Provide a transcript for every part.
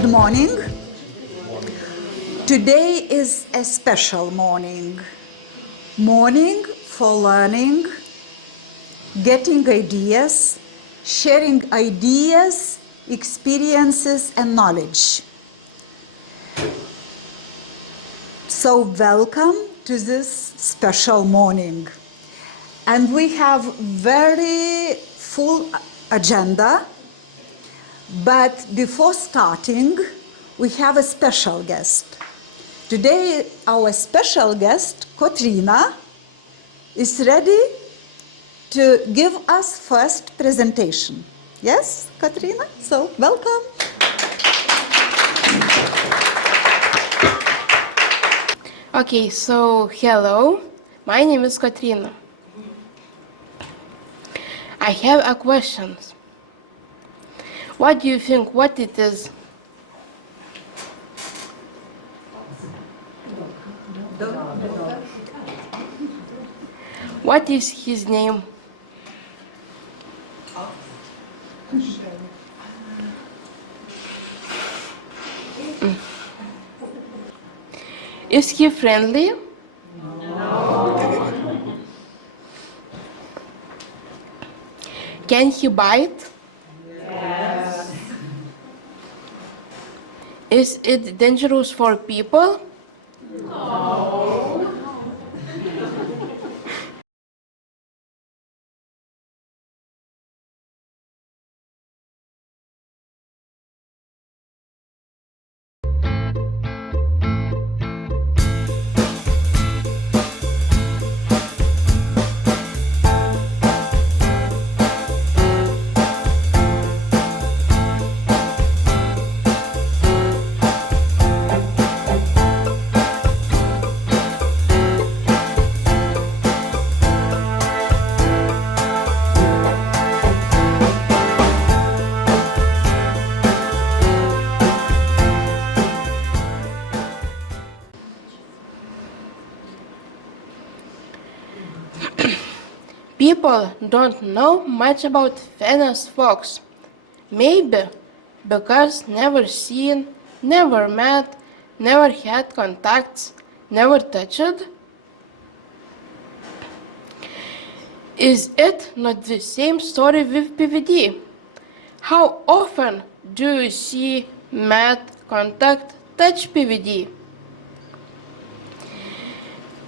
Good morning. Today is a special morning. Morning for learning, getting ideas, sharing ideas, experiences and knowledge. So welcome to this special morning. And we have very full agenda, but before starting, we have a special guest. Today, our special guest, Kotryna, is ready to give us first presentation. Yes, Kotryna? So, welcome. Okay, so hello, my name is Kotryna. I have a question. What do you think what it is? What is his name? Is he friendly? No. Can he bite? Yes. Is it dangerous for people? No. People don't know much about famous folks. Maybe because never seen, never met, never had contacts, never touched. Is it not the same story with PVD? How often do you see, met, contact, touch PVD?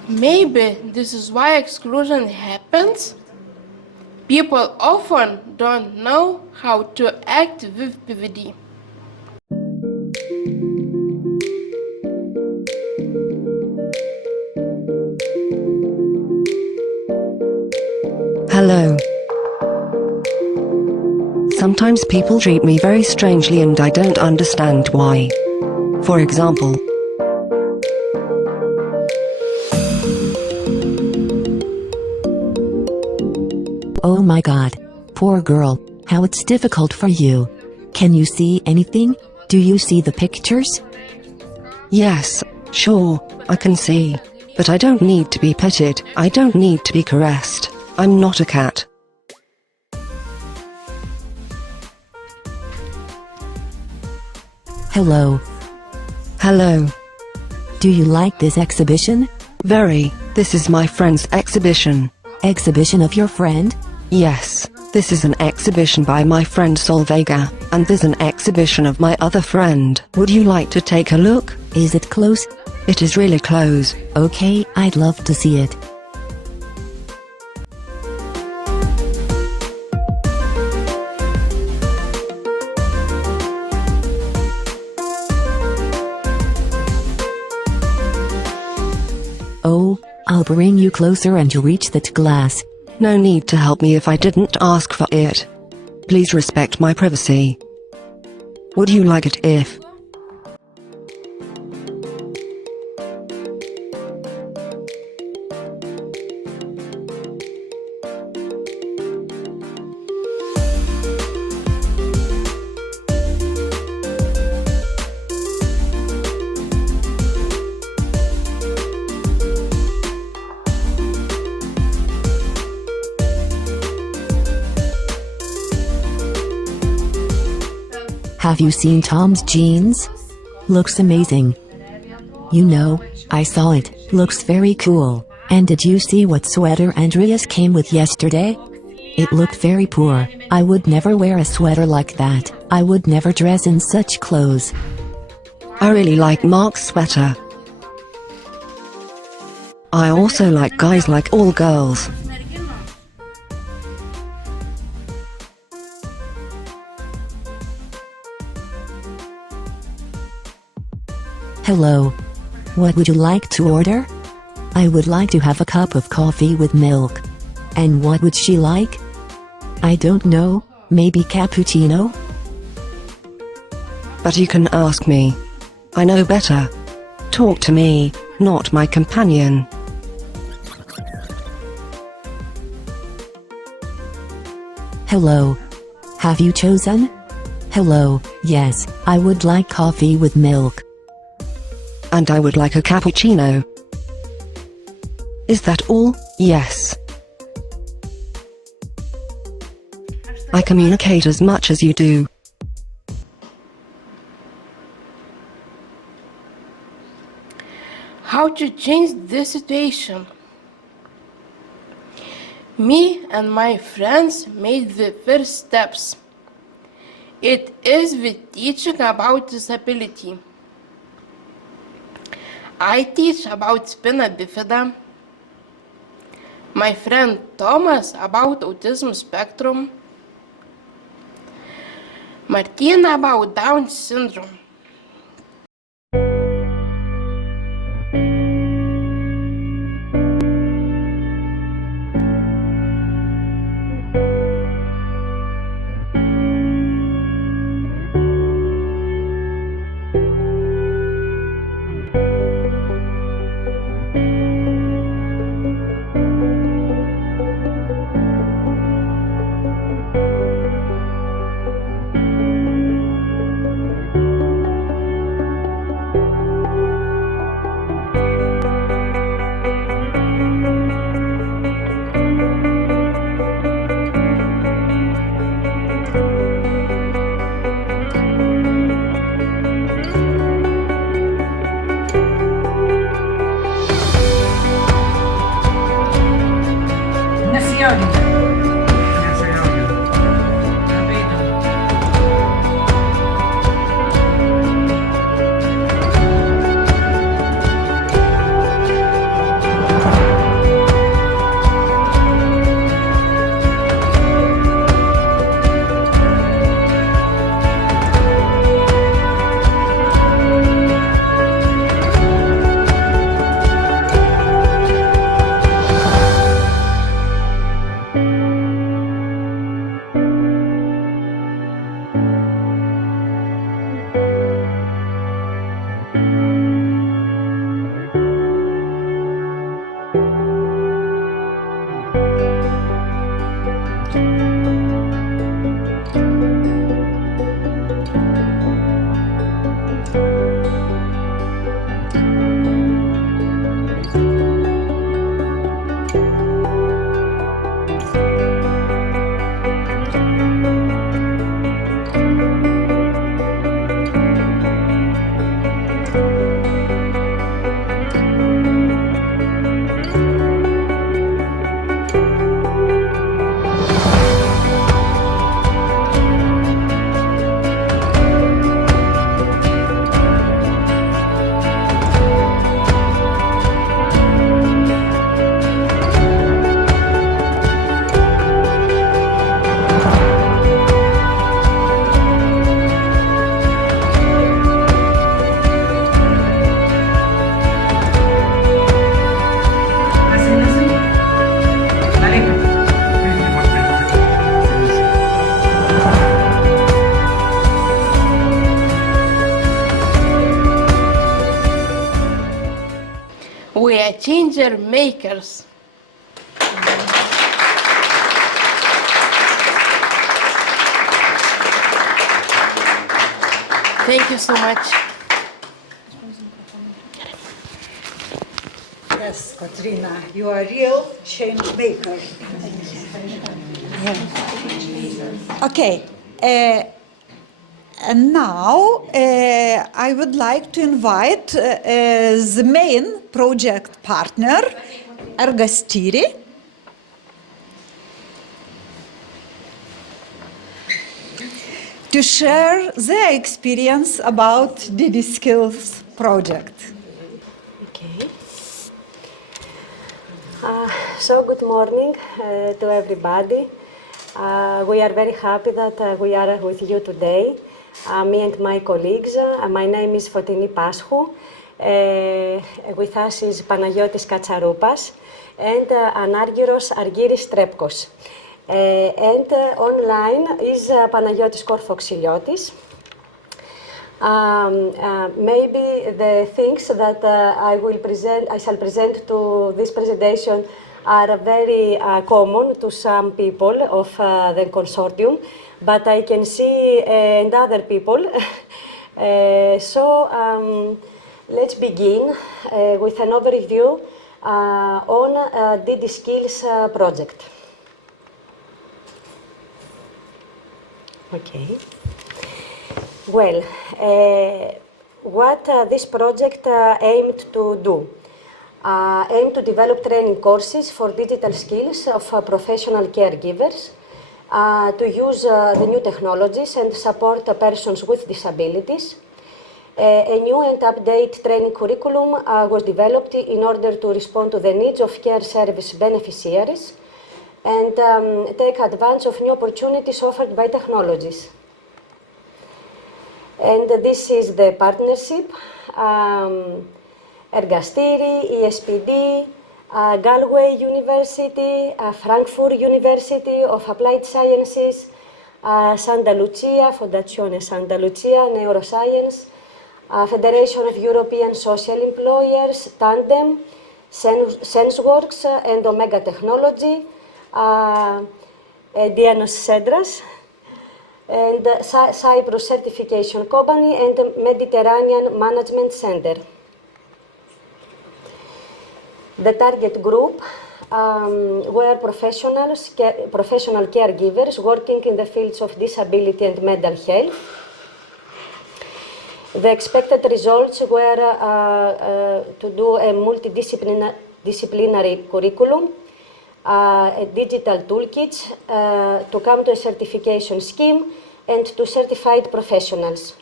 Maybe this is why exclusion happens? People often don't know how to act with PVD. Hello. Sometimes people treat me very strangely and I don't understand why. For example, oh my god. Poor girl, how it's difficult for you. Can you see anything? Do you see the pictures? yes, sure, I can see. But I don't need to be petted, I don't need to be caressed. I'm not a cat. Hello. Hello. Do you like this exhibition? Very. This is my friend's exhibition. Exhibition of your friend? Yes, this is an exhibition by my friend Solveiga, and there's an exhibition of my other friend. Would you like to take a look? Is it close? It is really close. Okay, I'd love to see it. Oh, I'll bring you closer and you'll reach that glass. No need to help me if I didn't ask for it. Please respect my privacy. Would you like it if? Have you seen Tom's jeans? Looks amazing. You know, I saw it. Looks very cool. And did you see what sweater Andreas came with yesterday? It looked very poor. I would never wear a sweater like that. I would never dress in such clothes. I really like Mark's sweater. I also like guys like all girls. Hello. What would you like to order? I would like to have a cup of coffee with milk. And what would she like? I don't know, maybe cappuccino? But you can ask me. I know better. Talk to me, not my companion. Hello. Have you chosen? Hello, yes, I would like coffee with milk. And I would like a cappuccino. Is that all? Yes. I communicate as much as you do. How to change this situation? Me and my friends made the first steps. It is with teaching about disability. I teach about spina bifida. My friend Thomas about autism spectrum. Martina about Down syndrome. We are changer makers. Thank you so much. Yes, Kotryna, you are a real change maker. Okay. And now I would like to invite the main project partner, Ergastiri, to share their experience about DDSkills project. Okay. So good morning to everybody. We are very happy that we are with you today, me and my colleagues. My name is Fotini Paschu. With us is Panagiotis Katsaroupas and Anargyros Argyris Trepkos. And online is Panagiotis Korfoxiliotis. Maybe the things that I shall present to this presentation are very common to some people of the consortium, but I can see and other people. So let's begin with an overview on DDSkills project. Okay. Well, what this project aimed to do? Aimed to develop training courses for digital skills of professional caregivers, to use the new technologies and support persons with disabilities. A new and updated training curriculum was developed in order to respond to the needs of care service beneficiaries and take advantage of new opportunities offered by technologies. And this is the partnership, Ergastiri, ESPD, Galway University, Frankfurt University of Applied Sciences, Santa Lucia, Fondazione Santa Lucia, Neuroscience, Federation of European Social Employers, Tandem, SenseWorks and Omega Technology, dienos, centras, and Cyprus Certification Company and Mediterranean Management Center. The target group were professional caregivers working in the fields of disability and mental health. The expected results were to do a multidisciplinary curriculum, a digital toolkit, to come to a certification scheme and to certified professionals.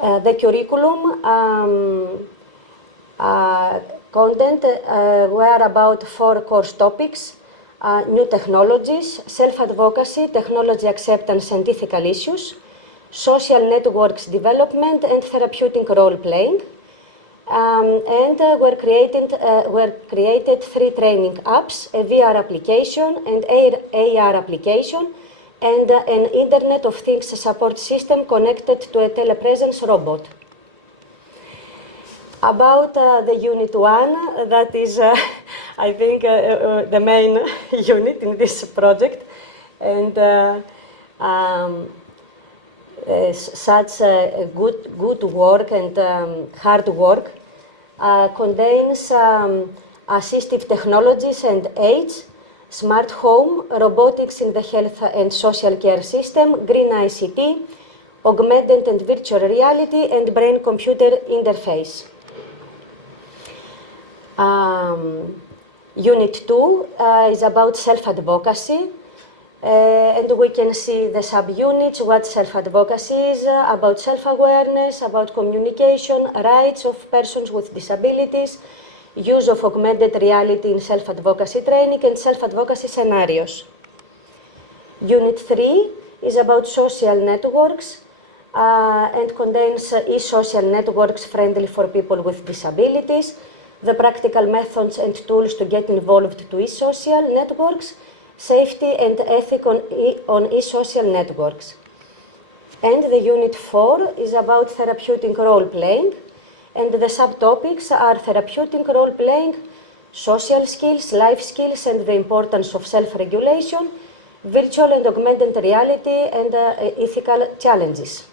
The curriculum content were about 4 course topics: new technologies, self-advocacy, technology acceptance and ethical issues, social networks development and therapeutic role-playing. And were created 3 training apps, a VR application, and AR application, and an Internet of Things support system connected to a telepresence robot. About the Unit 1, that is, I think, the main unit in this project, and such good work and hard work contains assistive technologies and aids, smart home, robotics in the health and social care system, green ICT, augmented and virtual reality, and brain-computer interface. Unit 2 is about self-advocacy. And we can see the subunits, what self-advocacy is, about self-awareness, about communication, rights of persons with disabilities, use of augmented reality in self-advocacy training, and self-advocacy scenarios. Unit 3 is about social networks and contains e-social networks friendly for people with disabilities, the practical methods and tools to get involved to e-social networks, safety and ethics on e-social networks. And the Unit 4 is about therapeutic role-playing, and the subtopics are therapeutic role-playing, social skills, life skills, and the importance of self-regulation, virtual and augmented reality, and ethical challenges.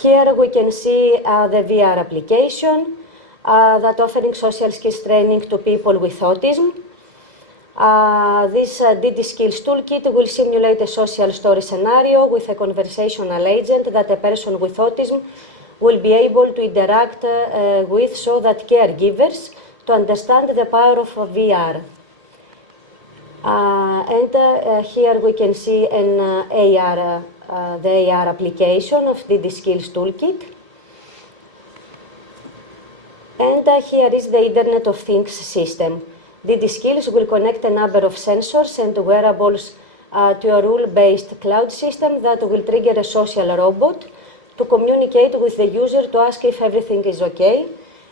Here we can see the VR application that offering social skills training to people with autism. This DDSkills toolkit will simulate a social story scenario with a conversational agent that a person with autism will be able to interact with, so that caregivers to understand the power of VR. Here we can see an the AR application of DDSkills toolkit. And here is the Internet of Things system. DDSkills will connect a number of sensors and wearables to a rule-based cloud system that will trigger a social robot to communicate with the user to ask if everything is okay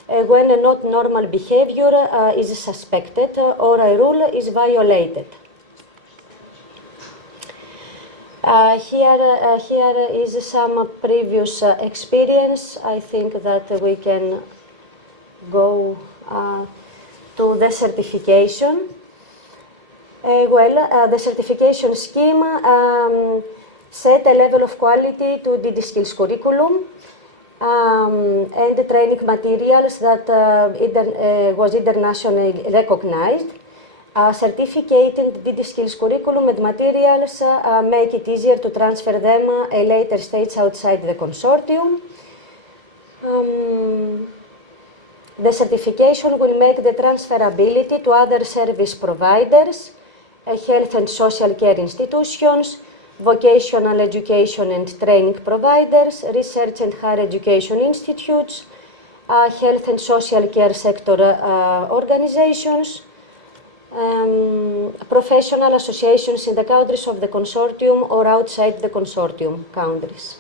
when a not normal behavior is suspected or a rule is violated. Here is some previous experience. I think that we can go to the certification. The certification scheme set a level of quality to DDSkills curriculum and the training materials that was internationally recognized. Certificating DDSkills curriculum and materials make it easier to transfer them at later stage outside the consortium. The certification will make the transferability to other service providers, health and social care institutions, vocational education and training providers, research and higher education institutes, health and social care sector organizations, professional associations in the countries of the consortium or outside the consortium countries.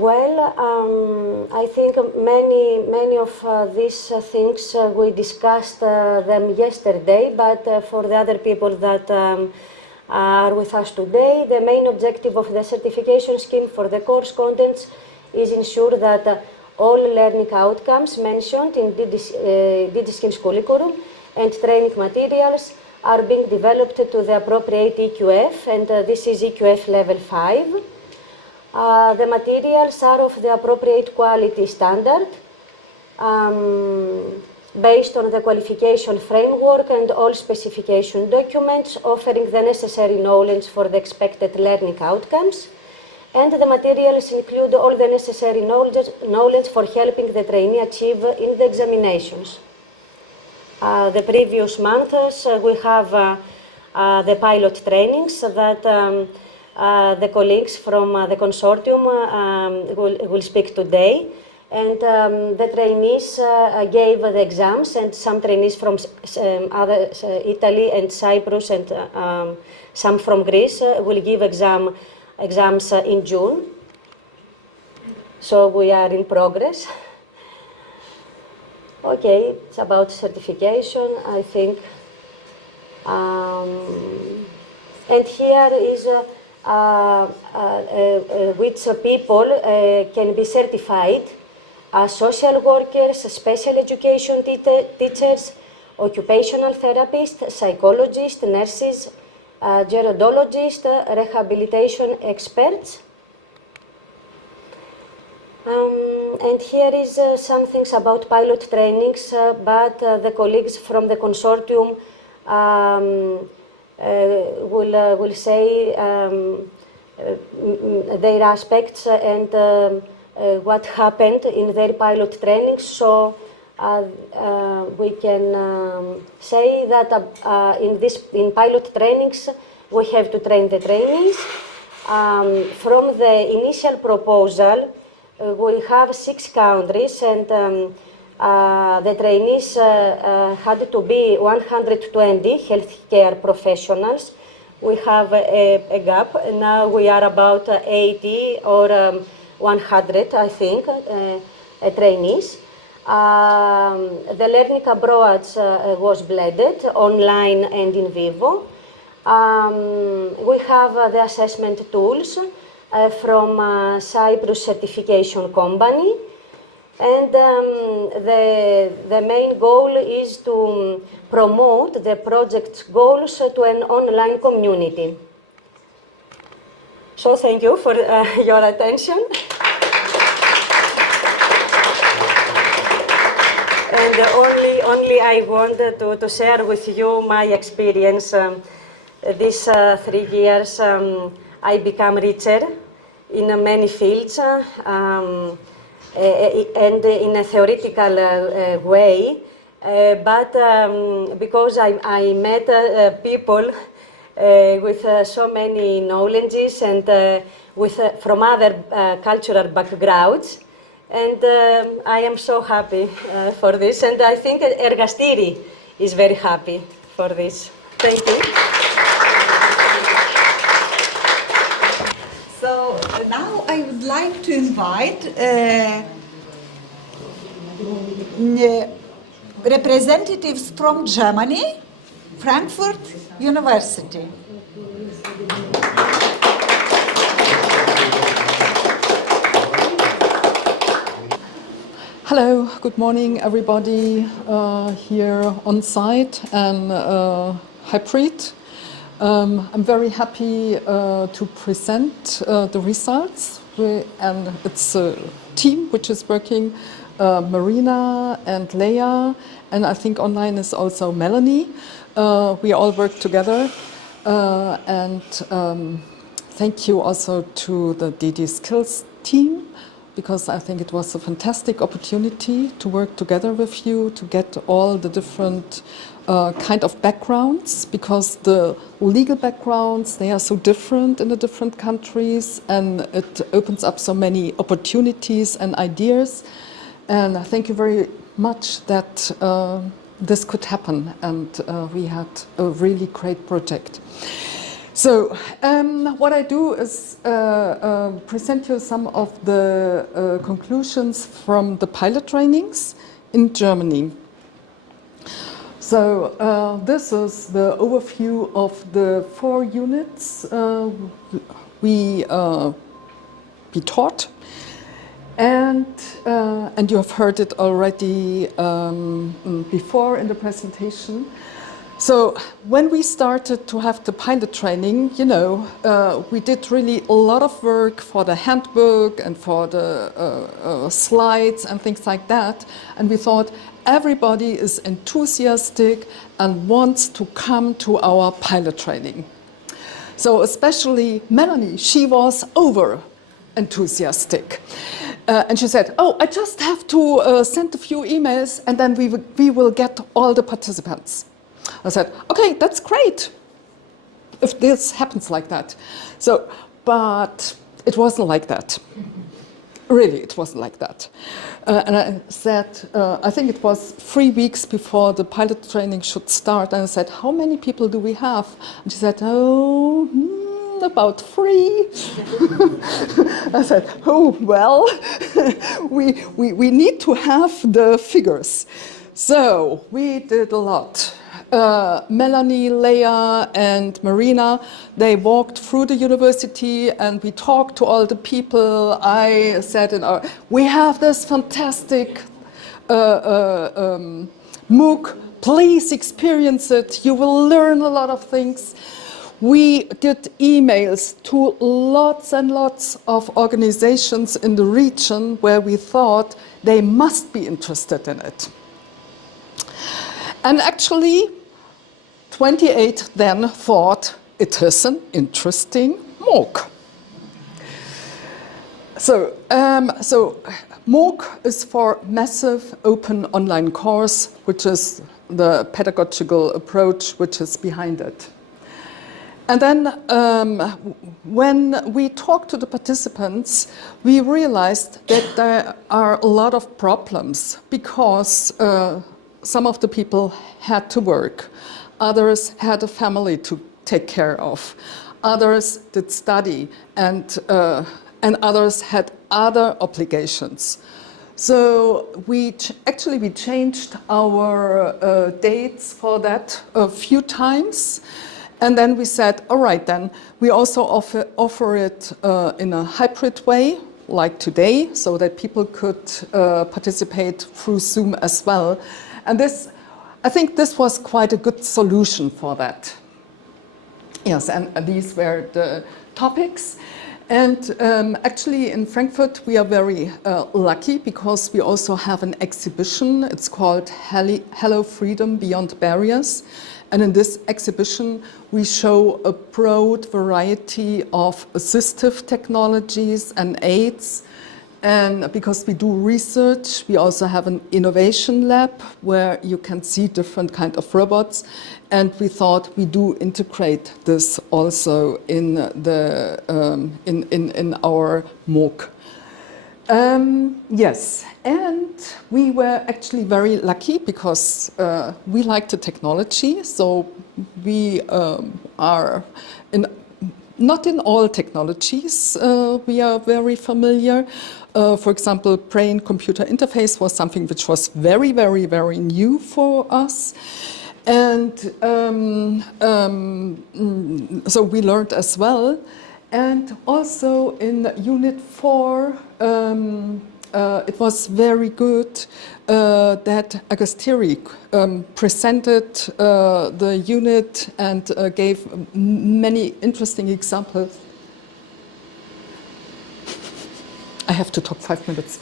I think many of these things we discussed them yesterday, but for the other people that are with us today, the main objective of the certification scheme for the course contents is ensure that all learning outcomes mentioned in DDSkills curriculum and training materials are being developed to the appropriate EQF, and this is EQF level 5. The materials are of the appropriate quality standard based on the qualification framework and all specification documents, offering the necessary knowledge for the expected learning outcomes. And the materials include all the necessary knowledge for helping the trainee achieve in the examinations. The previous months we have the pilot trainings that the colleagues from the consortium will speak today, and the trainees gave the exams, and some trainees from Italy and Cyprus and some from Greece will give exams in June. So we are in progress. Okay, it's about certification, I think. And here is which people can be certified as social workers, special education teachers, occupational therapists, psychologists, nurses, gerontologists, rehabilitation experts. And here is some things about pilot trainings, but the colleagues from the consortium will say their aspects and what happened in their pilot trainings. So we can say that in pilot trainings we have to train the trainees. From the initial proposal, we have 6 countries, and the trainees had to be 120 healthcare professionals. We have a gap. Now we are about 80 or 100, I think, trainees. The learning abroad was blended, online and in vivo. We have the assessment tools from Cyprus Certification Company, and the main goal is to promote the project's goals to an online community. So thank you for your attention. And only I wanted to share with you my experience. These 3 years, I become richer in many fields and in a theoretical way. But because I met people with so many knowledges and from other cultural backgrounds, and I am so happy for this, and I think Ergastiri is very happy for this. Thank you. So now I would like to invite representatives from Germany, Frankfurt University. Hello, good morning everybody here on site and hybrid. I'm very happy to present the results, and it's a team which is working, Marina and Leia, and I think online is also Melanie. We all work together, and thank you also to the DDSkills team, because I think it was a fantastic opportunity to work together with you, to get all the different kind of backgrounds, because the legal backgrounds, they are so different in the different countries, and it opens up so many opportunities and ideas. And thank you very much that this could happen, and we had a really great project. So what I do is present you some of the conclusions from the pilot trainings in Germany. So this is the overview of the 4 units we taught, and you have heard it already before in the presentation. So when we started to have the pilot training, you know, we did really a lot of work for the handbook and for the slides and things like that. And we thought everybody is enthusiastic and wants to come to our pilot training. So especially Melanie, she was over enthusiastic. And she said, oh, I just have to send a few emails and then we will get all the participants. I said, okay, that's great if this happens like that. So, but it wasn't like that. Really, it wasn't like that. And I said, I think it was 3 weeks before the pilot training should start, and I said, how many people do we have? And she said, oh, about 3. I said, oh, well, we need to have the figures. So we did a lot. Melanie, Leia and Marina, they walked through the university and we talked to all the people. I said, we have this fantastic MOOC, please experience it, you will learn a lot of things. We did emails to lots and lots of organizations in the region where we thought they must be interested in it. And actually, 28 then thought it is an interesting MOOC. So MOOC is for Massive Open Online Course, which is the pedagogical approach which is behind it. And then when we talked to the participants, we realized that there are a lot of problems because some of the people had to work, others had a family to take care of, others did study, and others had other obligations. So we changed our dates for that a few times, and then we said, all right, then we also offer it in a hybrid way, like today, so that people could participate through Zoom as well. And this, I think this was quite a good solution for that. Yes, and these were the topics. And actually in Frankfurt we are very lucky because we also have an exhibition. It's called Hello Freedom Beyond Barriers. And in this exhibition we show a broad variety of assistive technologies and aids. And because we do research, we also have an innovation lab where you can see different kind of robots. And we thought we do integrate this also in the in our MOOC. Yes, and we were actually very lucky because we like the technology. So we are not in all technologies we are very familiar. For example, brain-computer interface was something which was very, very, very new for us. And so we learned as well. And also in Unit 4, it was very good that Ergastiri presented the unit and gave many interesting examples. I have to talk 5 minutes.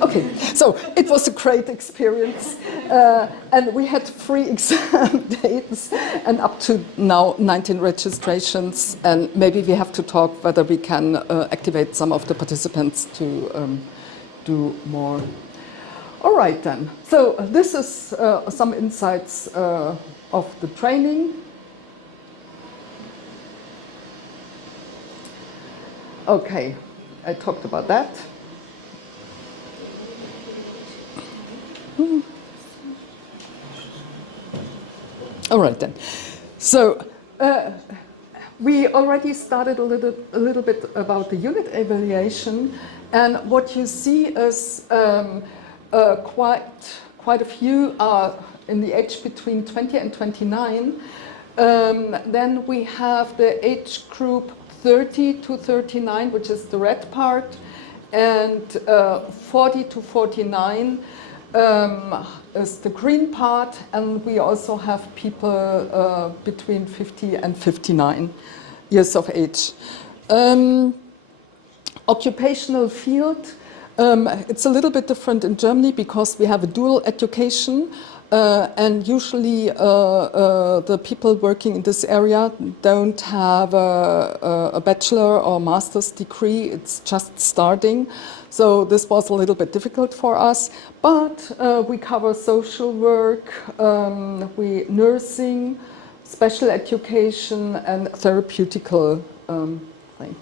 Okay, so it was a great experience. And we had 3 exam dates and up to now 19 registrations. And maybe we have to talk whether we can activate some of the participants to do more. All right then. So this is some insights of the training. Okay, I talked about that. All right then. So we already started a little bit about the unit evaluation, and what you see is quite a few are in the age between 20 and 29. Then we have the age group 30 to 39, which is the red part, and 40 to 49 is the green part, and we also have people between 50 and 59 years of age. Occupational field, it's a little bit different in Germany because we have a dual education. And usually the people working in this area don't have a bachelor or master's degree, it's just starting. So this was a little bit difficult for us, but we cover social work, nursing, special education and therapeutical thing.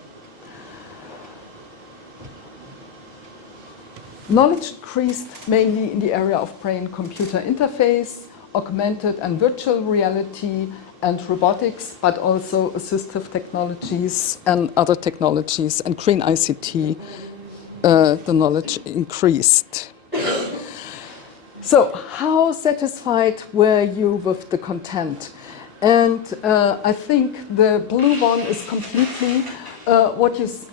Knowledge increased mainly in the area of brain-computer interface, augmented and virtual reality, and robotics, but also assistive technologies and other technologies, and green ICT, the knowledge increased. So, how satisfied were you with the content? And I think the blue one is completely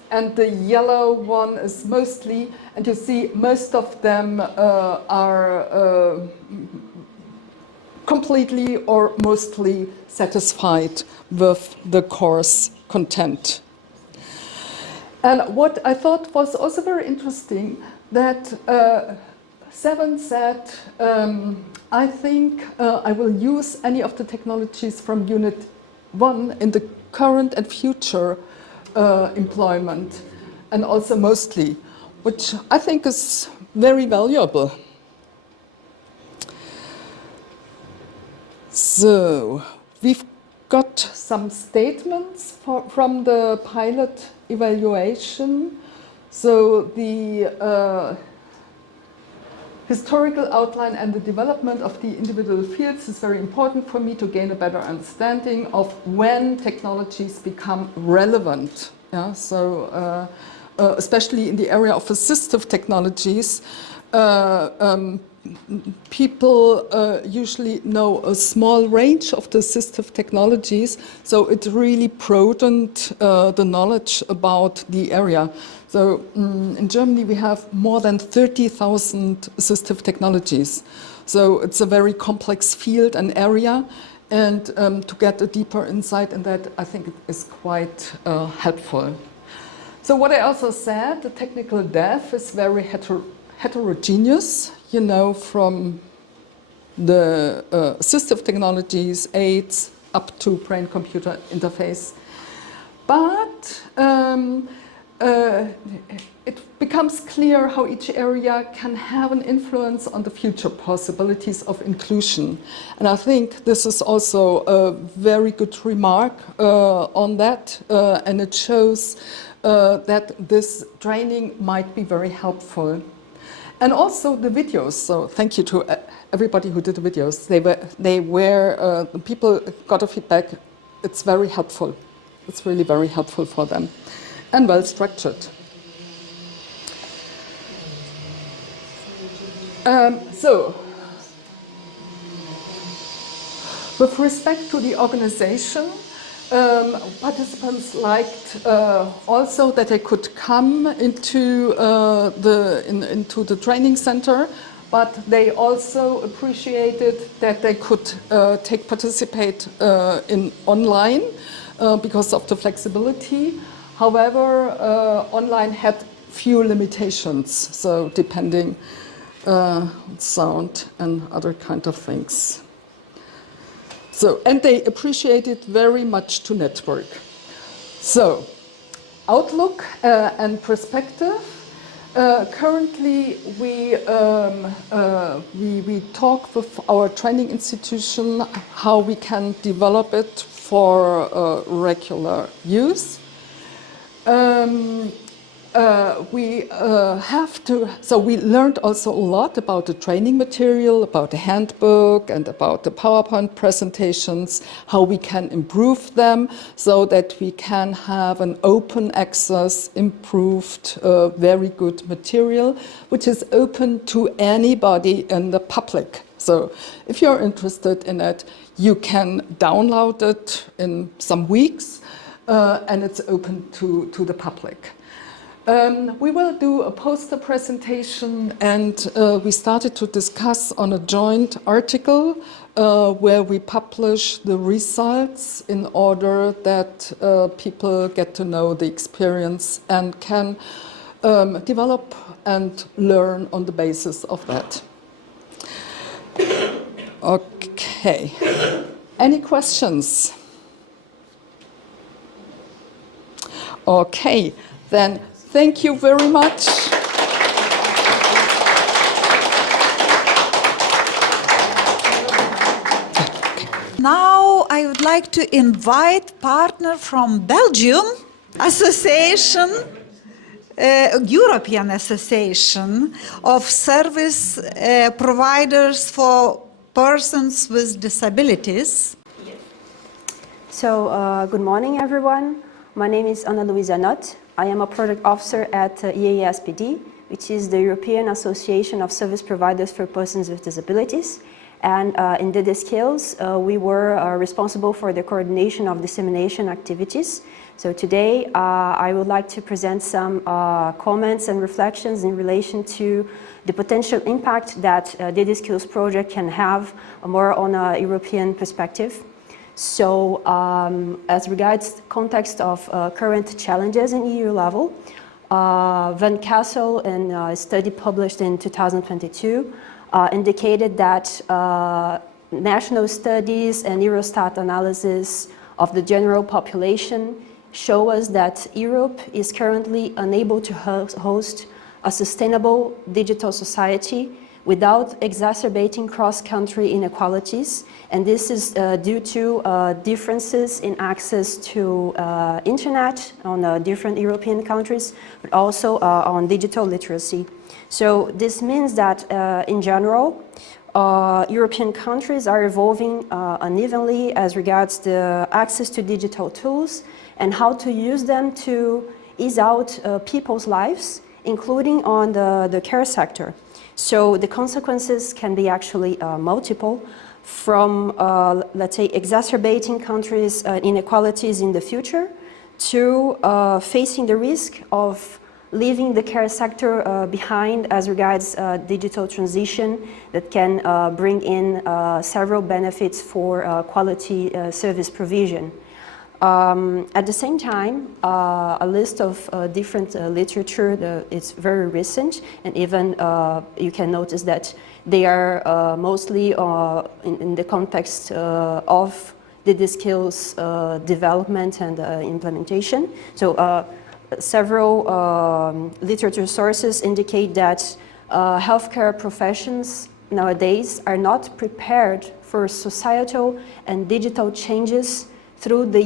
and the yellow one is mostly, and you see most of them are completely or mostly satisfied with the course content. And what I thought was also very interesting, that 7 said, I think I will use any of the technologies from Unit 1 in the current and future employment, and also mostly, which I think is very valuable. So, we've got some statements from the pilot evaluation. So, the historical outline and the development of the individual fields is very important for me to gain a better understanding of when technologies become relevant. Yeah? So, especially in the area of assistive technologies, people usually know a small range of the assistive technologies, so it really broadened the knowledge about the area. So in Germany we have more than 30,000 assistive technologies. So it's a very complex field and area, and to get a deeper insight in that, I think it is quite helpful. So what I also said, the technical deaf is very heterogeneous, you know, from the assistive technologies, aids, up to brain-computer interface. But it becomes clear how each area can have an influence on the future possibilities of inclusion. And I think this is also a very good remark on that, and it shows that this training might be very helpful. And also the videos, so thank you to everybody who did the videos. The people got a feedback, it's very helpful. It's really very helpful for them and well structured. So, with respect to the organization, participants liked also that they could come into the training center, but they also appreciated that they could participate in online because of the flexibility. However, online had few limitations, so depending sound and other kind of things. So, and they appreciated very much to network. So, outlook and perspective. Currently, we talk with our training institution how we can develop it for regular use. We learned also a lot about the training material, about the handbook and about the PowerPoint presentations, how we can improve them so that we can have an open access, improved, very good material, which is open to anybody in the public. So if you're interested in it, you can download it in some weeks, and it's open to the public. We will do a poster presentation, and we started to discuss on a joint article where we publish the results in order that people get to know the experience and can develop and learn on the basis of that. Okay. Any questions? Okay, then. Thank you very much. Now I would like to invite partner from Belgium Association, European Association of Service Providers for Persons with Disabilities. So, good morning, everyone. My name is Anna Luisa Nutt. I am a project officer at EASPD, which is the European Association of Service Providers for Persons with Disabilities. And in DDSkills, we were responsible for the coordination of dissemination activities. So today, I would like to present some comments and reflections in relation to the potential impact that DDSkills project can have more on a European perspective. So, as regards context of current challenges in EU level, Van Kassel, in a study published in 2022, indicated that national studies and Eurostat analysis of the general population show us that Europe is currently unable to host a sustainable digital society without exacerbating cross-country inequalities. And this is due to differences in access to internet on different European countries, but also on digital literacy. So this means that in general, European countries are evolving unevenly as regards the access to digital tools and how to use them to ease out people's lives, including on the care sector. So the consequences can be actually multiple, from, let's say, exacerbating countries' inequalities in the future to facing the risk of leaving the care sector behind as regards digital transition that can bring in several benefits for quality service provision. At the same time, a list of different literature, it's very recent, and even you can notice that they are mostly in the context of the DDSkills development and implementation. So several literature sources indicate that healthcare professions nowadays are not prepared for societal and digital changes through the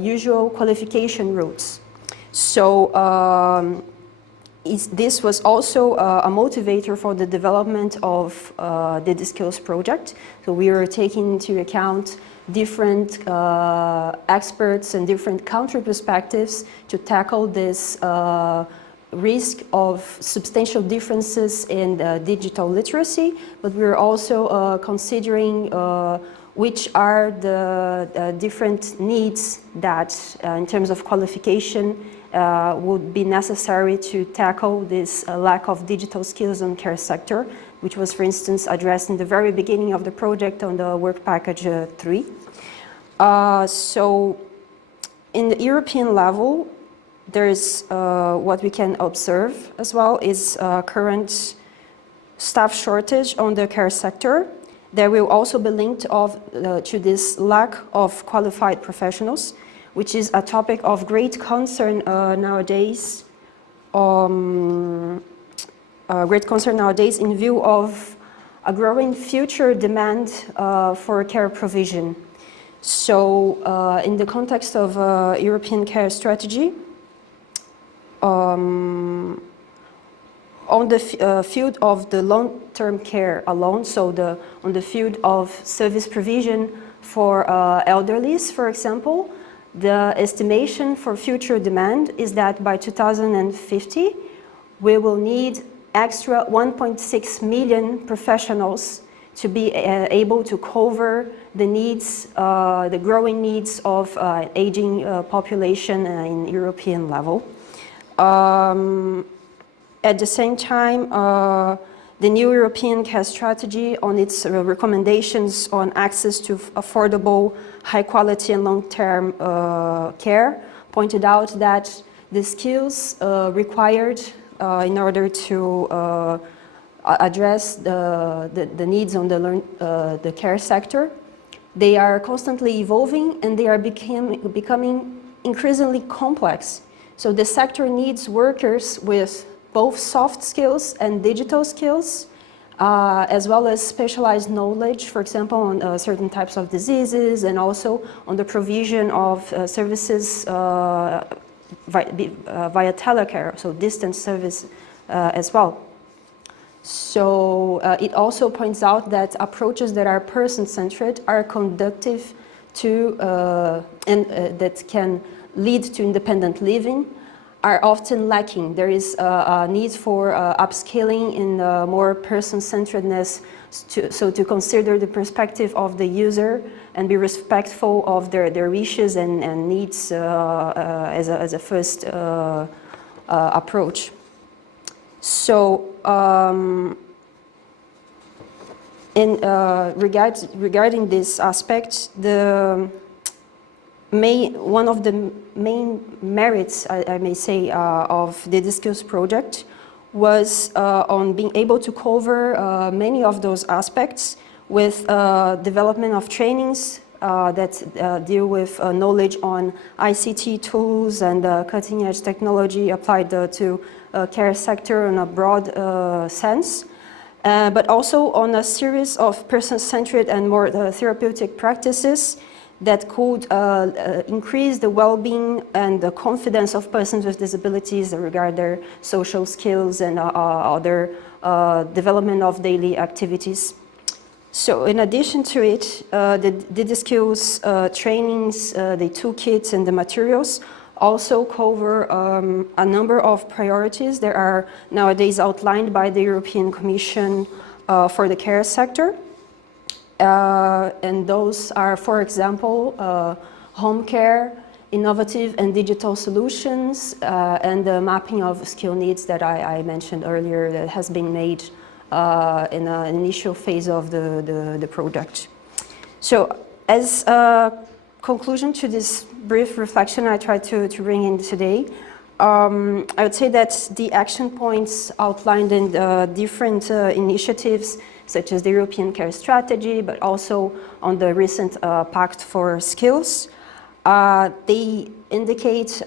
usual qualification routes. So this was also a motivator for the development of the DDSkills project. So we were taking into account different experts and different country perspectives to tackle this risk of substantial differences in digital literacy, but we're also considering which are the different needs that, in terms of qualification, would be necessary to tackle this lack of digital skills in care sector, which was, for instance, addressed in the very beginning of the project on the work package 3. So in the European level, there is what we can observe as well is current staff shortage on the care sector. There will also be linked to this lack of qualified professionals, which is a topic of great concern nowadays. Great concern nowadays in view of a growing future demand for care provision. So, in the context of European care strategy, on the field of the long-term care alone, so on the field of service provision for elderlies, for example, the estimation for future demand is that by 2050, we will need extra 1.6 million professionals to be able to cover the needs, the growing needs of aging population in European level. At the same time, the new European care strategy on its recommendations on access to affordable, high quality and long-term care pointed out that the skills required in order to address the needs on the care sector, they are constantly evolving and they are becoming increasingly complex. So the sector needs workers with both soft skills and digital skills, as well as specialized knowledge, for example, on certain types of diseases and also on the provision of services via telecare, so distance service as well. So it also points out that approaches that are person-centered are conducive to and that can lead to independent living are often lacking. There is a need for upskilling in more person-centeredness, so to consider the perspective of the user and be respectful of their wishes and needs as a first approach. So, regarding this aspect, one of the main merits, I may say, of the DDSkills project was on being able to cover many of those aspects with development of trainings that deal with knowledge on ICT tools and cutting-edge technology applied to care sector in a broad sense, but also on a series of person-centered and more therapeutic practices that could increase the well-being and the confidence of persons with disabilities regarding their social skills and other development of daily activities. So in addition to it, the DDSkills trainings, the toolkits and the materials also cover a number of priorities that are nowadays outlined by the European Commission for the care sector. And those are, for example, home care, innovative and digital solutions, and the mapping of skill needs that I mentioned earlier that has been made in an initial phase of the project. So as conclusion to this brief reflection I tried to bring in today, I would say that the action points outlined in the different initiatives, such as the European Care Strategy, but also on the recent Pact for Skills, they indicate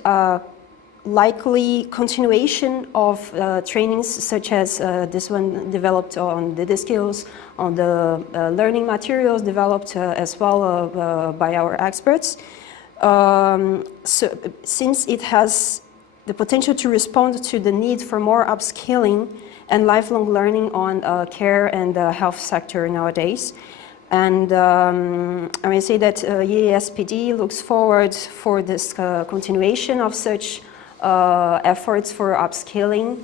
likely continuation of trainings such as this one developed on the DDSkills, on the learning materials developed as well by our experts. So, since it has the potential to respond to the need for more upskilling and lifelong learning on care and the health sector nowadays. And I may say that EASPD looks forward for this continuation of such efforts for upskilling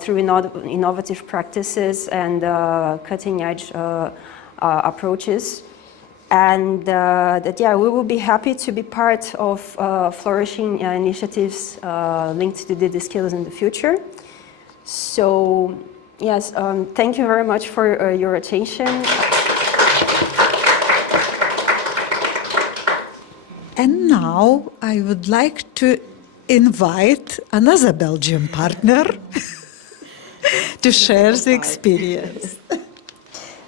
through innovative practices and cutting-edge approaches. And that, yeah, we will be happy to be part of flourishing initiatives linked to DDSkills in the future. So, yes, thank you very much for your attention. And now I would like to invite another Belgian partner to share the experience.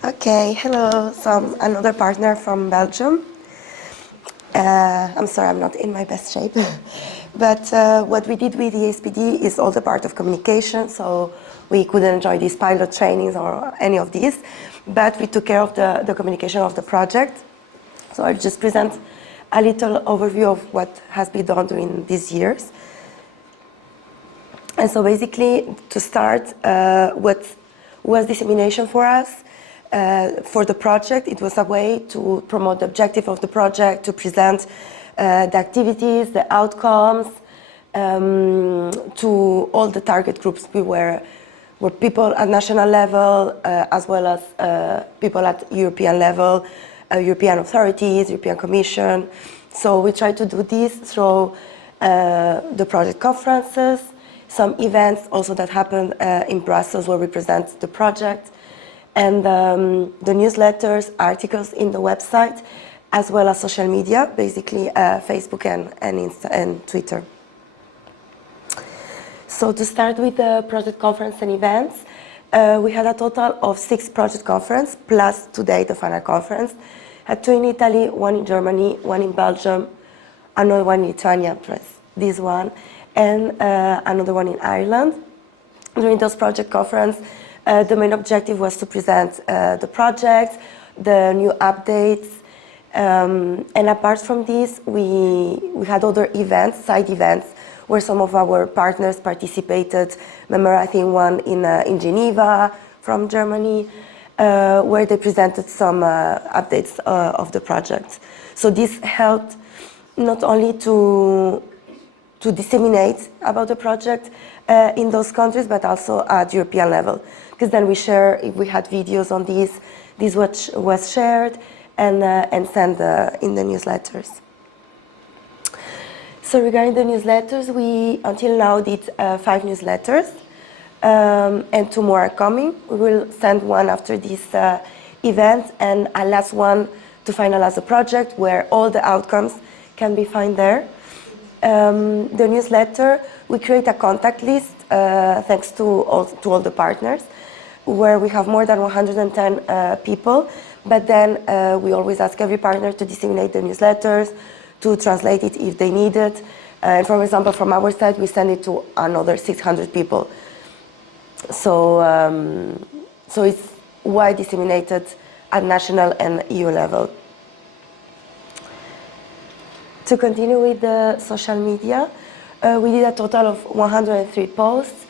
Okay, hello. So I'm another partner from Belgium. I'm sorry, I'm not in my best shape. But what we did with the EASPD is all the part of communication, so we couldn't join these pilot trainings or any of these, but we took care of the communication of the project. So I'll just present a little overview of what has been done during these years. And so basically, to start, what was dissemination for us? For the project, it was a way to promote the objective of the project, to present the activities, the outcomes, to all the target groups. We were people at national level, as well as people at European level, European authorities, European Commission. So we tried to do this through the project conferences, some events also that happened in Brussels where we present the project, and the newsletters, articles in the website, as well as social media, basically Facebook and Insta and Twitter. So to start with the project conference and events, we had a total of 6 project conferences, plus today the final conference. Had 2 in Italy, 1 in Germany, 1 in Belgium, another one in Lithuania, plus this one, and another one in Ireland. During those project conferences, the main objective was to present the project, the new updates, and apart from this, we had other events, side events, where some of our partners participated. Remember, I think one in Geneva from Germany, where they presented some updates of the project. So this helped not only to disseminate about the project in those countries, but also at European level. Because then we share, if we had videos on this was shared and sent in the newsletters. So regarding the newsletters, we until now did 5 newsletters, and 2 more are coming. We will send one after this event and a last one to finalize the project where all the outcomes can be found there. The newsletter, we create a contact list thanks to all the partners, where we have more than 110 people, but then we always ask every partner to disseminate the newsletters, to translate it if they need it. And for example, from our side, we send it to another 600 people. So, so it's wide disseminated at national and EU level. To continue with the social media, we did a total of 103 posts.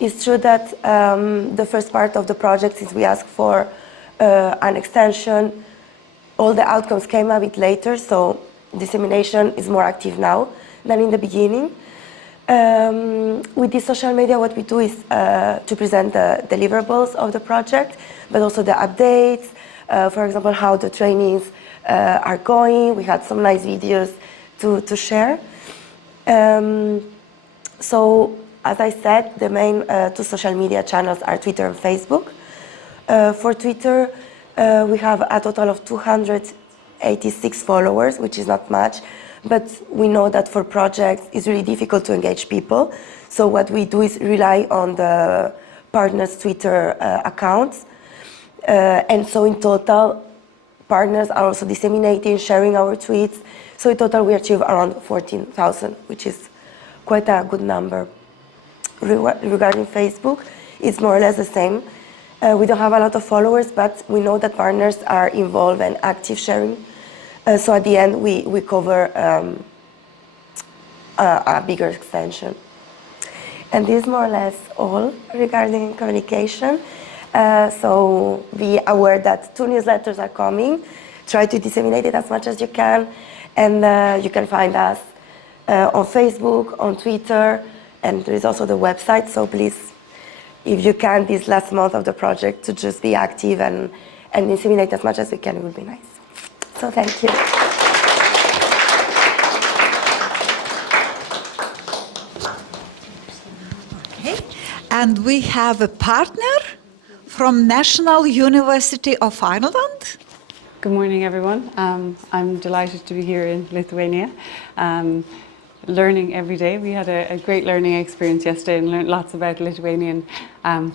It's true that the first part of the project, since we asked for an extension, all the outcomes came a bit later, so dissemination is more active now than in the beginning. With this social media, what we do is to present the deliverables of the project, but also the updates, for example, how the trainings are going. We had some nice videos to share. So, as I said, the main 2 social media channels are Twitter and Facebook. For Twitter, we have a total of 280 86 followers, which is not much, but we know that for projects it's really difficult to engage people. So what we do is rely on the partners' Twitter accounts. And so in total, partners are also disseminating, sharing our tweets. So in total, we achieve around 14,000, which is quite a good number. Regarding Facebook, it's more or less the same. We don't have a lot of followers, but we know that partners are involved and active sharing. So at the end, we cover a bigger extension. And this is more or less all regarding communication. So be aware that 2 newsletters are coming. Try to disseminate it as much as you can. And you can find us on Facebook, on Twitter, and there is also the website. So please, if you can, this last month of the project, to just be active and disseminate as much as you can, it would be nice. So thank you. Okay. And we have a partner from National University of Ireland. Good morning, everyone. I'm delighted to be here in Lithuania, learning every day. We had a great learning experience yesterday and learned lots about Lithuanian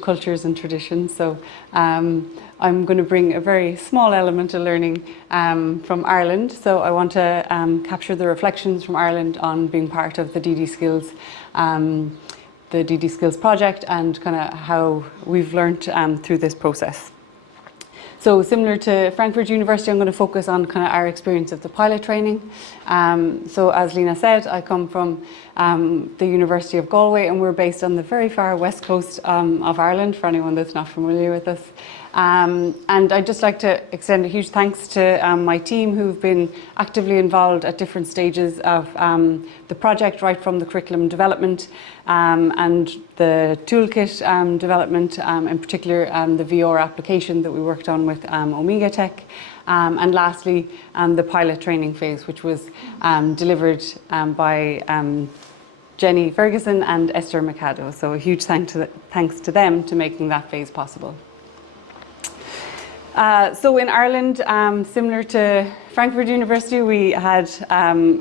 cultures and traditions. So I'm going to bring a very small element of learning from Ireland. So I want to capture the reflections from Ireland on being part of the DDSkills project and kind of how we've learned through this process. So similar to Frankfurt University, I'm going to focus on kind of our experience of the pilot training. So as Lena said, I come from the University of Galway, and we're based on the very far west coast of Ireland, for anyone that's not familiar with us. And I'd just like to extend a huge thanks to my team who've been actively involved at different stages of the project, right from the curriculum development and the toolkit development, in particular the VR application that we worked on with Omega Tech. And lastly, the pilot training phase, which was delivered by Jenny Ferguson and Esther Mikado. So a huge thanks to them to making that phase possible. So in Ireland, similar to Frankfurt University, we had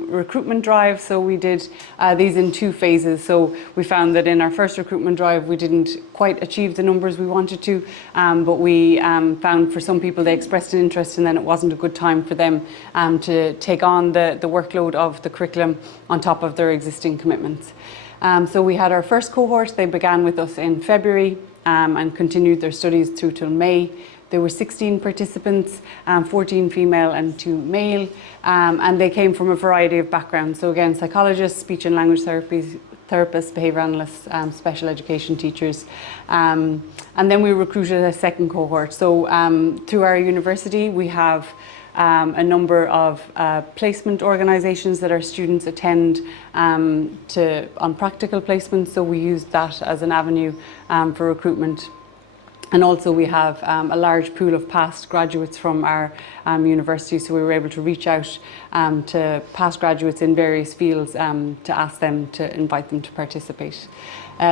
recruitment drive. So we did these in 2 phases. So we found that in our first recruitment drive, we didn't quite achieve the numbers we wanted to, but we found for some people they expressed an interest, and then it wasn't a good time for them to take on the workload of the curriculum on top of their existing commitments. So we had our first cohort. They began with us in February and continued their studies through till May. There were 16 participants, 14 female and 2 male, and they came from a variety of backgrounds. So again, psychologists, speech and language therapists, behaviour analysts, special education teachers. And then we recruited a second cohort. So through our university, we have a number of placement organisations that our students attend on practical placements. So we used that as an avenue for recruitment. And also we have a large pool of past graduates from our university, so we were able to reach out to past graduates in various fields to ask them to invite them to participate.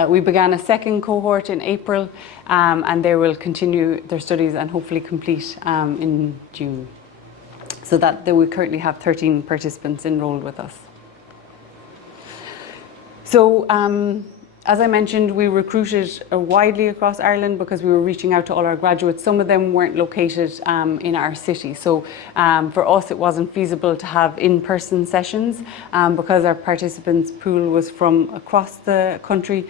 We began a second cohort in April, and they will continue their studies and hopefully complete in June. So that we currently have 13 participants enrolled with us. So as I mentioned, we recruited widely across Ireland because we were reaching out to all our graduates. Some of them weren't located in our city. So for us, it wasn't feasible to have in-person sessions because our participants pool was from across the country.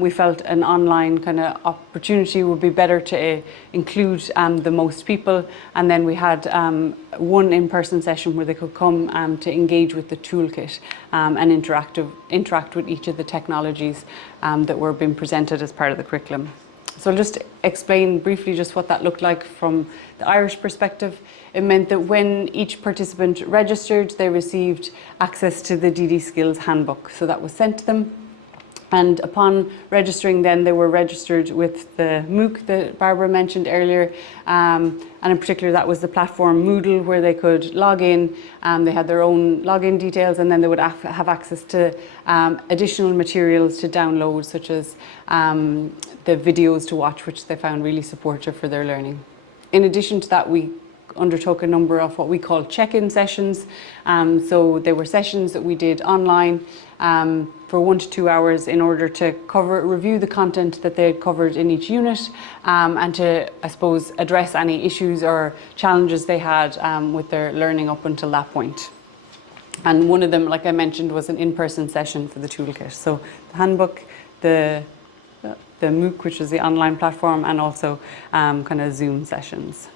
We felt an online kind of opportunity would be better to include the most people. And then we had one in-person session where they could come to engage with the toolkit and interact with each of the technologies that were being presented as part of the curriculum. So I'll just explain briefly just what that looked like from the Irish perspective. It meant that when each participant registered, they received access to the DDSkills handbook. So that was sent to them. And upon registering, then they were registered with the MOOC that Barbara mentioned earlier. And in particular, that was the platform Moodle, where they could log in. They had their own login details, and then they would have access to additional materials to download, such as the videos to watch, which they found really supportive for their learning. In addition to that, we undertook a number of what we call check-in sessions. So they were sessions that we did online for 1 to 2 hours in order to review the content that they had covered in each unit, and to, I suppose, address any issues or challenges they had with their learning up until that point. And one of them, like I mentioned, was an in-person session for the Toolkit. So the handbook, the MOOC, which is the online platform, and also kind of Zoom sessions.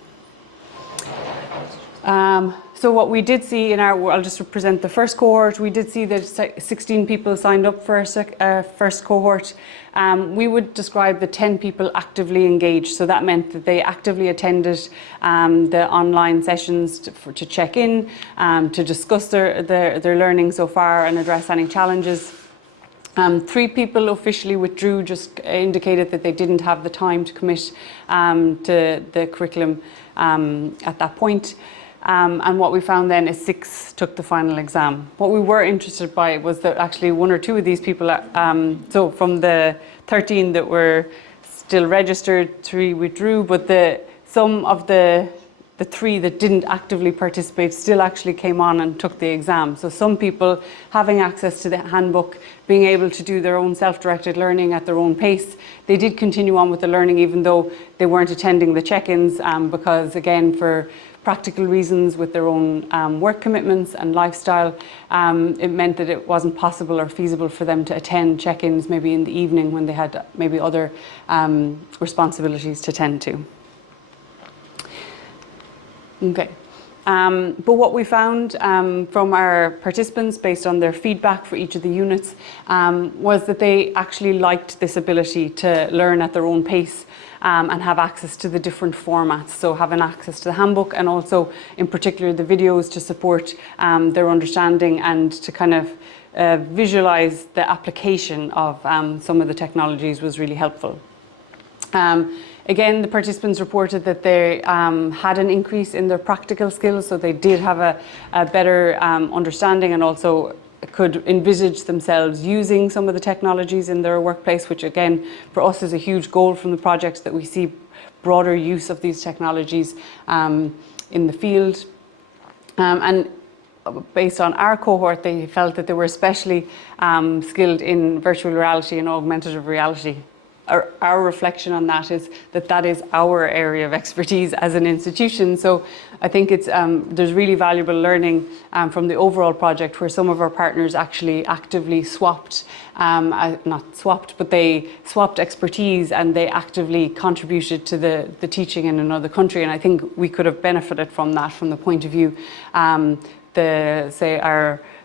So what we did see in I'll just present the first cohort. We did see that 16 people signed up for our first cohort. We would describe the 10 people actively engaged. So that meant that they actively attended the online sessions to check in, to discuss their learning so far and address any challenges. 3 people officially withdrew, just indicated that they didn't have the time to commit to the curriculum at that point. And what we found then is 6 took the final exam. What we were interested by was that actually 1 or 2 of these people, so from the 13 that were still registered, 3 withdrew, but some of the 3 that didn't actively participate still actually came on and took the exam. So some people having access to the handbook, being able to do their own self-directed learning at their own pace, they did continue on with the learning even though they weren't attending the check-ins, because again, for practical reasons with their own work commitments and lifestyle, it meant that it wasn't possible or feasible for them to attend check-ins maybe in the evening when they had maybe other responsibilities to tend to. Okay. But what we found from our participants, based on their feedback for each of the units, was that they actually liked this ability to learn at their own pace and have access to the different formats. So having access to the handbook and also in particular the videos to support their understanding and to kind of visualize the application of some of the technologies was really helpful. Again, the participants reported that they had an increase in their practical skills, so they did have a better understanding and also could envisage themselves using some of the technologies in their workplace, which again, for us is a huge goal from the project, that we see broader use of these technologies in the field. And based on our cohort, they felt that they were especially skilled in virtual reality and augmentative reality. Our reflection on that is that that is our area of expertise as an institution. So I think it's there's really valuable learning from the overall project, where some of our partners actually actively swapped, not swapped, but they swapped expertise and they actively contributed to the teaching in another country. And I think we could have benefited from that from the point of view,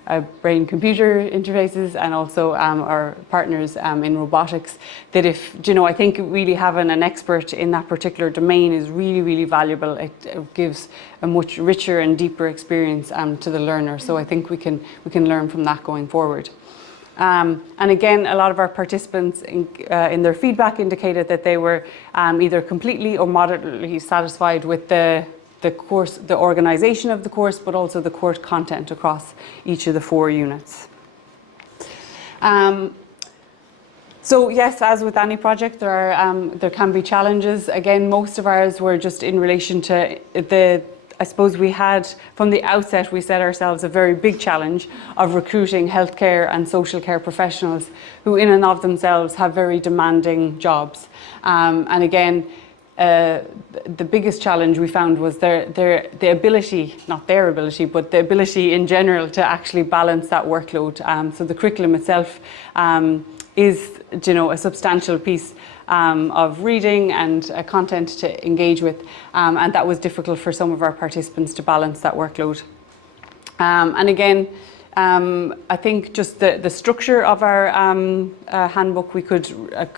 our brain-computer interfaces and also our partners in robotics, that I think really having an expert in that particular domain is really, really valuable. It gives a much richer and deeper experience to the learner. So I think we can learn from that going forward. And again, a lot of our participants in their feedback indicated that they were either completely or moderately satisfied with the course, the organisation of the course, but also the course content across each of the 4 units. So yes, as with any project, there can be challenges. Again, most of ours were just in relation to I suppose we had, from the outset, we set ourselves a very big challenge of recruiting healthcare and social care professionals who in and of themselves have very demanding jobs. And again, the biggest challenge we found was the ability, not their ability, but the ability in general to actually balance that workload. So the curriculum itself is, a substantial piece of reading and content to engage with, and that was difficult for some of our participants to balance that workload. And again, I think just the structure of our handbook we could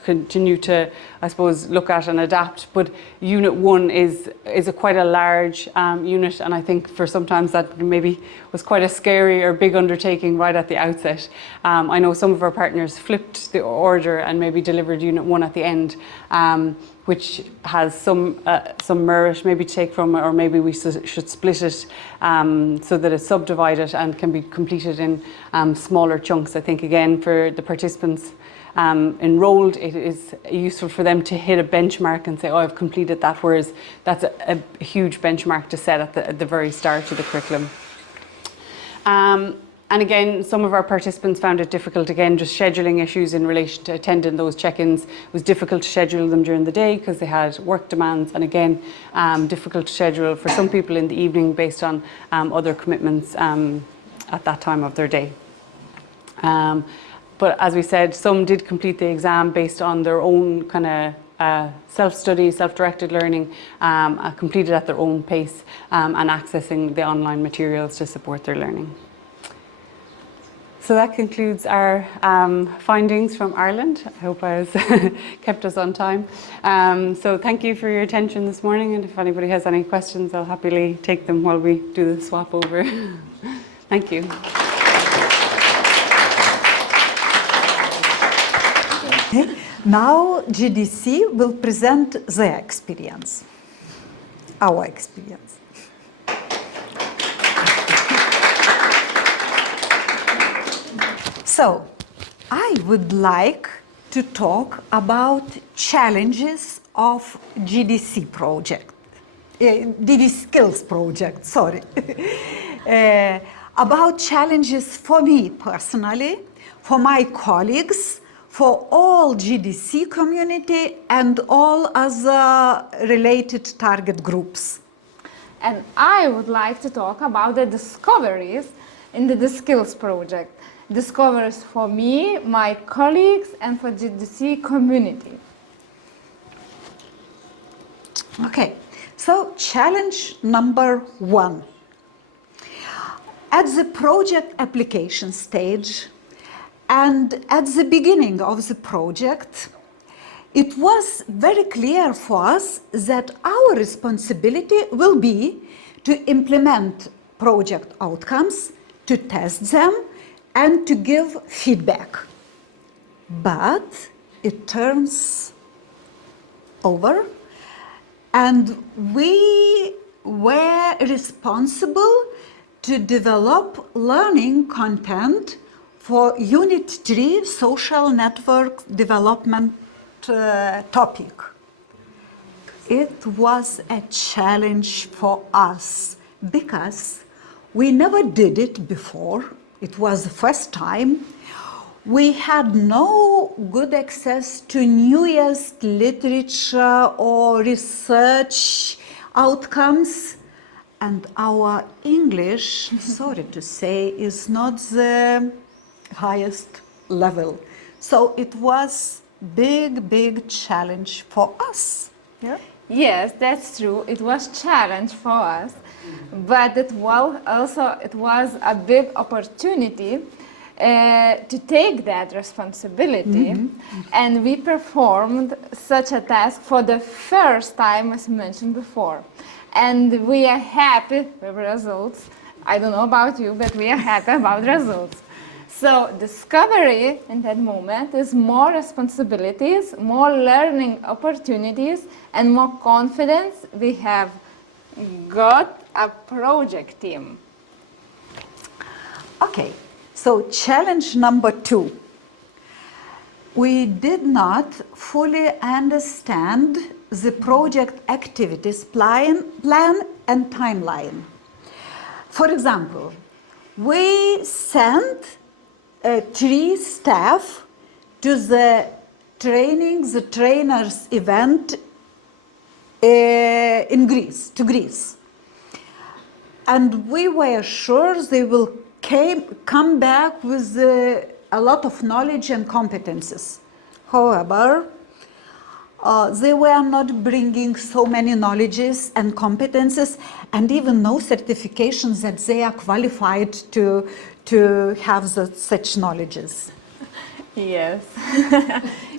continue to, I suppose, look at and adapt. But Unit 1 is quite a large unit, and I think for sometimes that maybe was quite a scary or big undertaking right at the outset. I know some of our partners flipped the order and maybe delivered Unit 1 at the end, which has some merit maybe to take from it, or maybe we should split it so that it's subdivided and can be completed in smaller chunks. I think again for the participants enrolled, it is useful for them to hit a benchmark and say, oh, I've completed that, whereas that's a huge benchmark to set at the very start of the curriculum. And again, some of our participants found it difficult, again, just scheduling issues in relation to attending those check-ins. It was difficult to schedule them during the day because they had work demands, and again, difficult to schedule for some people in the evening based on other commitments at that time of their day. But as we said, some did complete the exam based on their own kind of self-study, self-directed learning, completed at their own pace, and accessing the online materials to support their learning. So that concludes our findings from Ireland. I hope I was kept us on time. So thank you for your attention this morning, and if anybody has any questions, I'll happily take them while we do the swap over. Thank you. Now GDC will present their experience, our experience. So, I would like to talk about challenges of GDC project, DDSkills project, sorry. About challenges for me personally, for my colleagues, for all GDC community and all other related target groups. And I would like to talk about the discoveries in the DDSkills project. Discoveries for me, my colleagues, and for GDC community. Okay, so challenge number 1. At the project application stage and at the beginning of the project, it was very clear for us that our responsibility will be to implement project outcomes, to test them, and to give feedback. But it turns over, and we were responsible to develop learning content for Unit 3 social network development topic. It was a challenge for us because we never did it before. It was the first time. We had no good access to newest literature or research outcomes, and our English, sorry to say, is not the highest level. So it was big challenge for us. Yeah? Yes, that's true. It was a challenge for us, but it was a big opportunity to take that responsibility. And we performed such a task for the first time, as mentioned before. And we are happy with results. I don't know about you, but we are happy about results. So discovery in that moment is more responsibilities, more learning opportunities, and more confidence. We have got a project team. Okay, so challenge number 2. We did not fully understand the project activities plan and timeline. For example, we sent 3 staff to the trainers event in Greece, to Greece. And we were sure they will come back with a lot of knowledge and competences. However, they were not bringing so many knowledges and competences, and even no certifications that they are qualified to have such knowledges. Yes,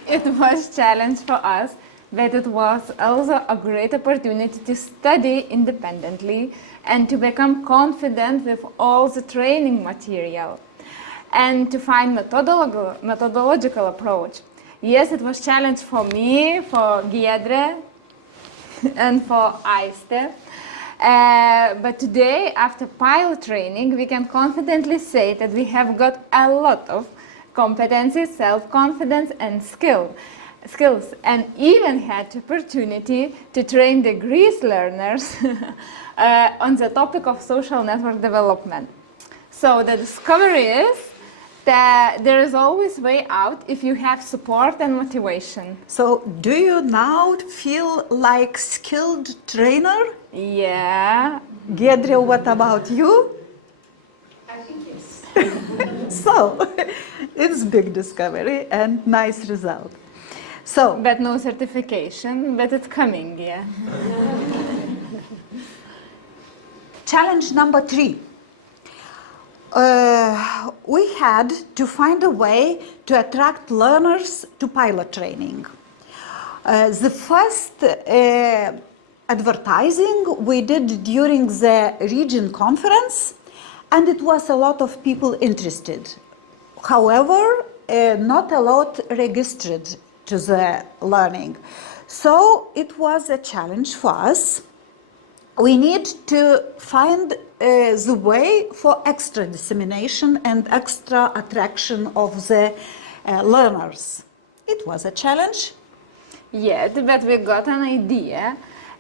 it was a challenge for us, but it was also a great opportunity to study independently and to become confident with all the training material and to find methodological approach. Yes, it was a challenge for me, for Giedre, and for Aiste. But today, after pilot training, we can confidently say that we have got a lot of competencies, self-confidence, and skills, and even had the opportunity to train the Greece learners on the topic of social network development. So the discovery is that there is always way out if you have support and motivation. So do you now feel like skilled trainer? Yeah. Giedrė, what about you? I think yes. So it's big discovery and nice result. So, But no certification, but it's coming, yeah. challenge number 3. We had to find a way to attract learners to pilot training. The first advertising we did during the region conference, and it was a lot of people interested. However, not a lot registered to the learning. So it was a challenge for us. We need to find the way for extra dissemination and extra attraction of the learners. It was a challenge. Yet, but we got an idea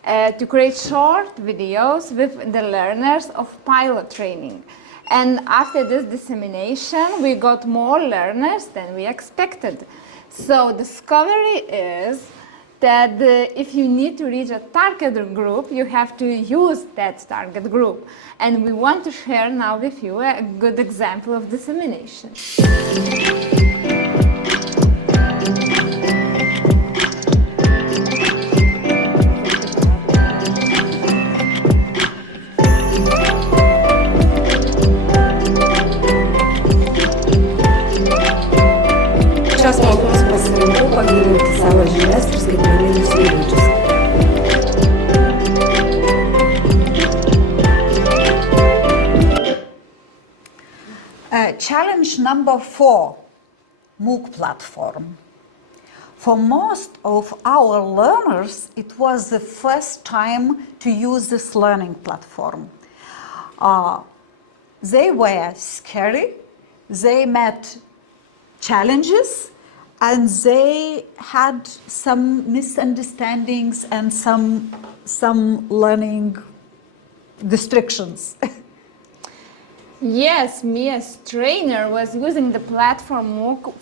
to create short videos with the learners of pilot training. And after this dissemination, we got more learners than we expected. So discovery is that if you need to reach a target group, you have to use that target group. And we want to share now with you a good example of dissemination. Šios mokymus pasirinkau pagilinti savo žinias ir skaitmeninius įgūdžius. Challenge number 4, MOOC platform. For most of our learners, it was the first time to use this learning platform. They were scary, they met challenges, and they had some misunderstandings and some learning restrictions. Yes, me as trainer was using the platform MOOC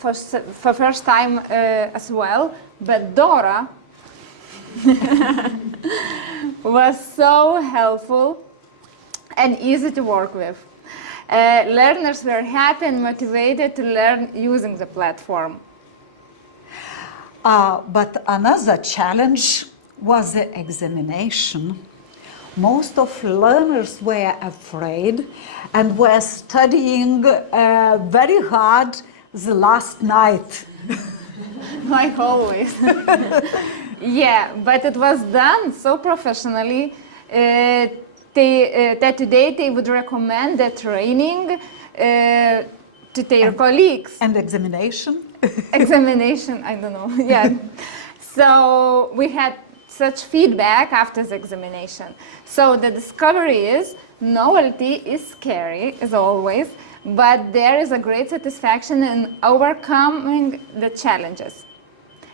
for first time as well, but Dora was so helpful and easy to work with. Learners were happy and motivated to learn using the platform. But another challenge was the examination. Most of learners were afraid and were studying very hard the last night. Like always. Yeah, but it was done so professionally that today they would recommend the training to their colleagues. And examination? Examination, I don't know, yeah. So we had such feedback after the examination. So the discovery is novelty is scary, as always, but there is a great satisfaction in overcoming the challenges.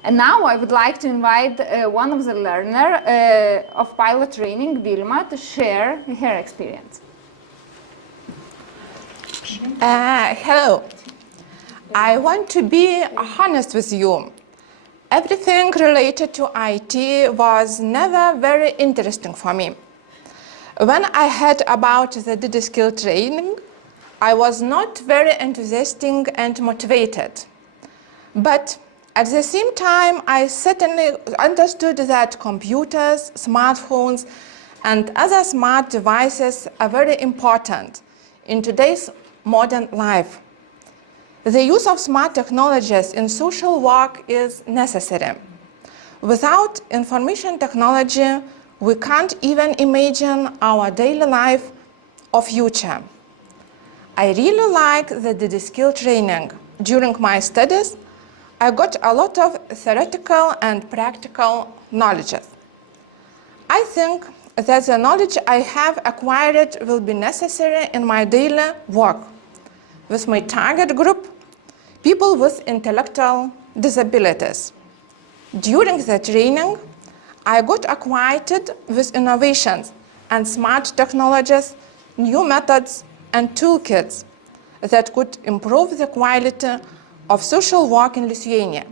And now I would like to invite one of the learners of pilot training, Vilma, to share her experience. Hello. I want to be honest with you. Everything related to IT was never very interesting for me. When I heard about the DDSkills training, I was not very enthusiastic and motivated. But at the same time, I certainly understood that computers, smartphones, and other smart devices are very important in today's modern life. The use of smart technologies in social work is necessary. Without information technology, we can't even imagine our daily life or future. I really like the DDSkills training. During my studies, I got a lot of theoretical and practical knowledge. I think that the knowledge I have acquired will be necessary in my daily work with my target group people with intellectual disabilities. During the training, I got acquainted with innovations and smart technologies, new methods and toolkits that could improve the quality of social work in Lithuania.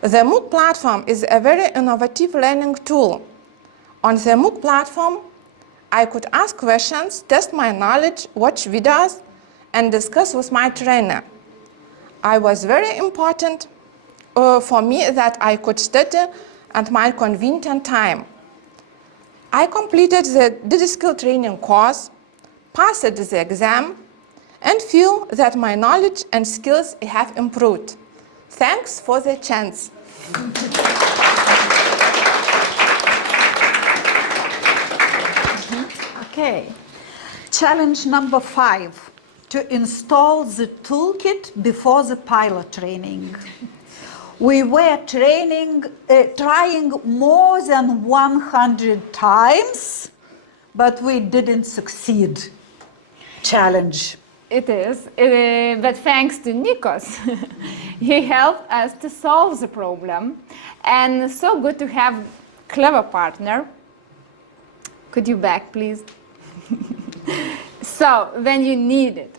The MOOC platform is a very innovative learning tool. On the MOOC platform, I could ask questions, test my knowledge, watch videos, and discuss with my trainer. It was very important for me that I could study at my convenient time. I completed the DDSkills training course, passed the exam, and feel that my knowledge and skills have improved. Thanks for the chance. Okay. Challenge number 5, to install the toolkit before the pilot training. We were trying more than 100 times, but we didn't succeed. Challenge. It is, but thanks to Nikos, he helped us to solve the problem, and so good to have clever partner. Could you back, please? So, when you need it.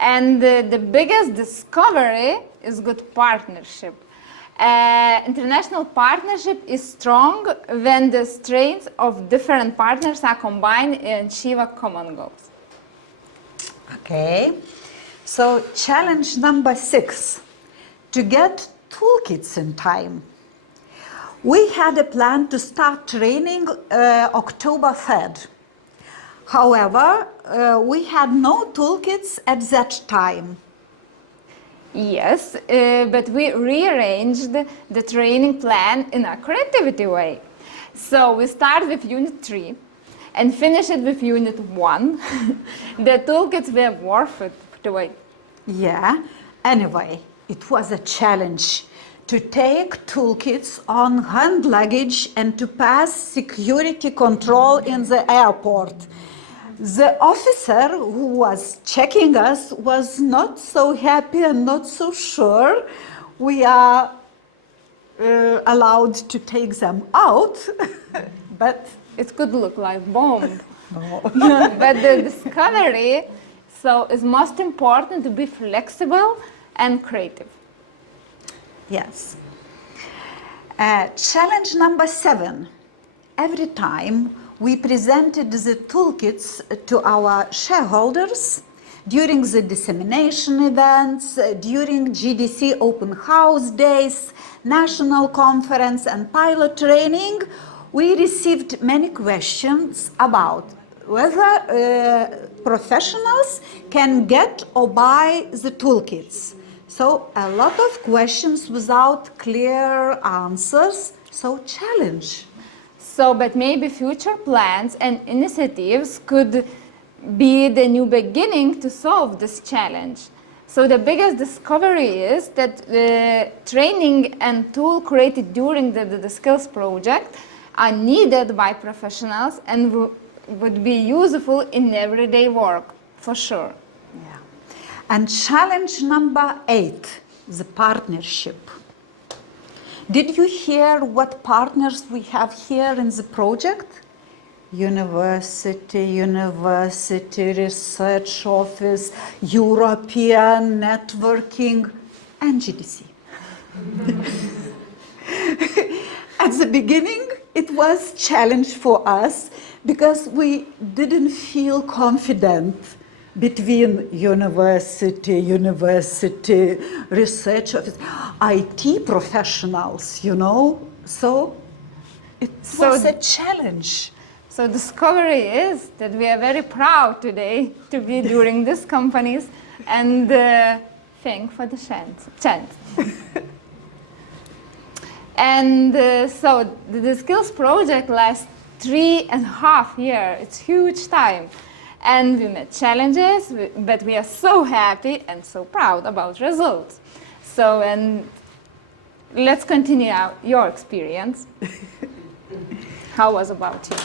And the biggest discovery is good partnership. International partnership is strong when the strengths of different partners are combined and achieve a common goals. Okay, so challenge number 6, to get toolkits in time. We had a plan to start training October 3rd. However, we had no toolkits at that time. Yes, but we rearranged the training plan in a creativity way. So we start with Unit 3 and finish it with Unit 1. The toolkits were worth it to wait. Yeah, anyway, it was a challenge to take toolkits on hand luggage and to pass security control in the airport. The officer who was checking us was not so happy and not so sure we are allowed to take them out, but it could look like bomb. No. But the discovery, so it's most important to be flexible and creative. Yes. Challenge number 7. Every time we presented the toolkits to our shareholders during the dissemination events, during GDC open house days, national conference and pilot training, we received many questions about whether professionals can get or buy the toolkits. So a lot of questions without clear answers, so challenge. So, but maybe future plans and initiatives could be the new beginning to solve this challenge. So the biggest discovery is that the training and tool created during the skills project are needed by professionals and would be useful in everyday work, for sure. Yeah. And challenge number 8, the partnership. Did you hear what partners we have here in the project? University research office, European networking, and GDC. At the beginning, it was a challenge for us because we didn't feel confident between university research office, IT professionals, you know, so it was a challenge. So discovery is that we are very proud today to be during these companies and thank for the chance. And so the skills project lasts 3.5 years. It's huge time. And we met challenges, but we are so happy and so proud about results. So, and let's continue your experience. How was about you?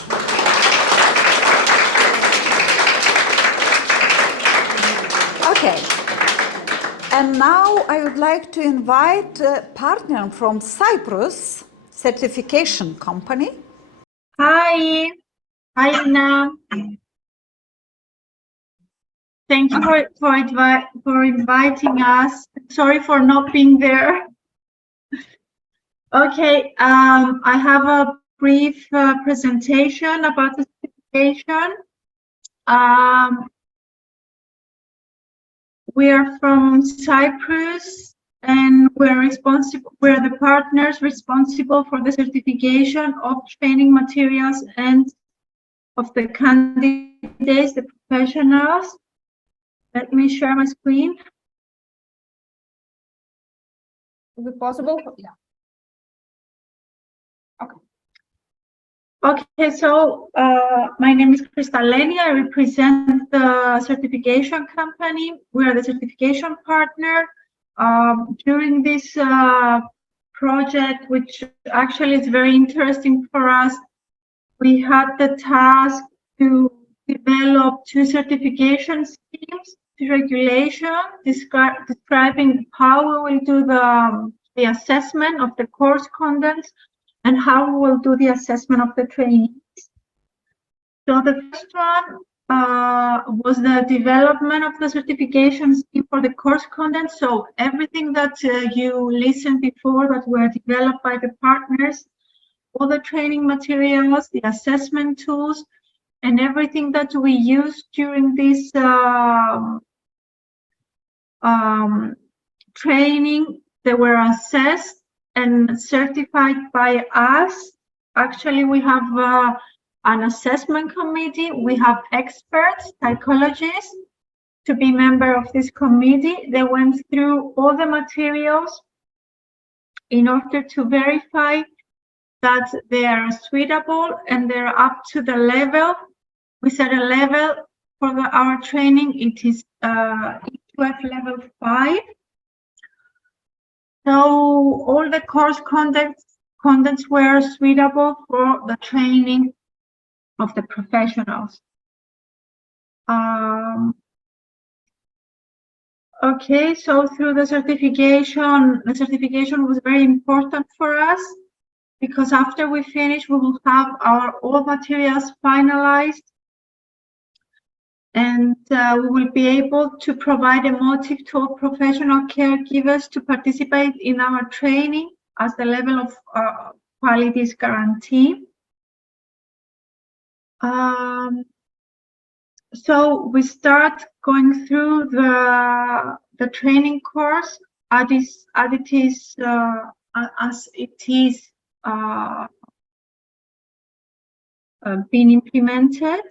Okay. And now I would like to invite a partner from Cyprus Certification Company. Hi, Ina. Thank you for inviting us. Sorry for not being there. Okay, I have a brief presentation about the certification. We are from Cyprus, and we're the partners responsible for the certification of training materials and of the candidates, the professionals. Let me share my screen. Is it possible? Yeah. Okay. Okay, so my name is Kristaleni. I represent the certification company. We are the certification partner. During this project, which actually is very interesting for us, we had the task to develop 2 certification schemes, 2 regulations describing how we will do the assessment of the course contents and how we will do the assessment of the trainees. So the first one was the development of the certification scheme for the course content. So everything that you listened before that were developed by the partners, all the training materials, the assessment tools, and everything that we used during this training, they were assessed and certified by us. Actually, we have an assessment committee. We have experts, psychologists, to be member of this committee. They went through all the materials in order to verify that they are suitable and they're up to the level. We set a level for our training. It is EQF level 5. So all the course contents were suitable for the training of the professionals. Okay, so through the certification was very important for us, because after we finish, we will have all materials finalized, and we will be able to provide a motive to all professional caregivers to participate in our training as the level of quality is guaranteed. So we start going through the training course as it is being implemented.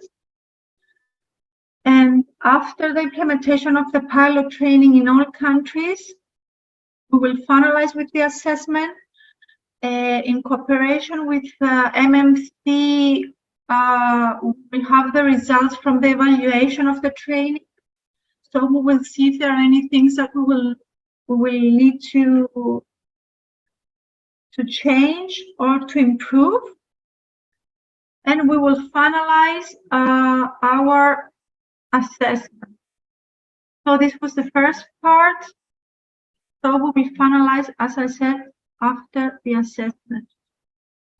And after the implementation of the pilot training in all countries, we will finalize with the assessment in cooperation with M.M.C. We have the results from the evaluation of the training. So we will see if there are any things that we will need to change or to improve. And we will finalize our assessment. So this was the first part. So will be finalized, as I said, after the assessment.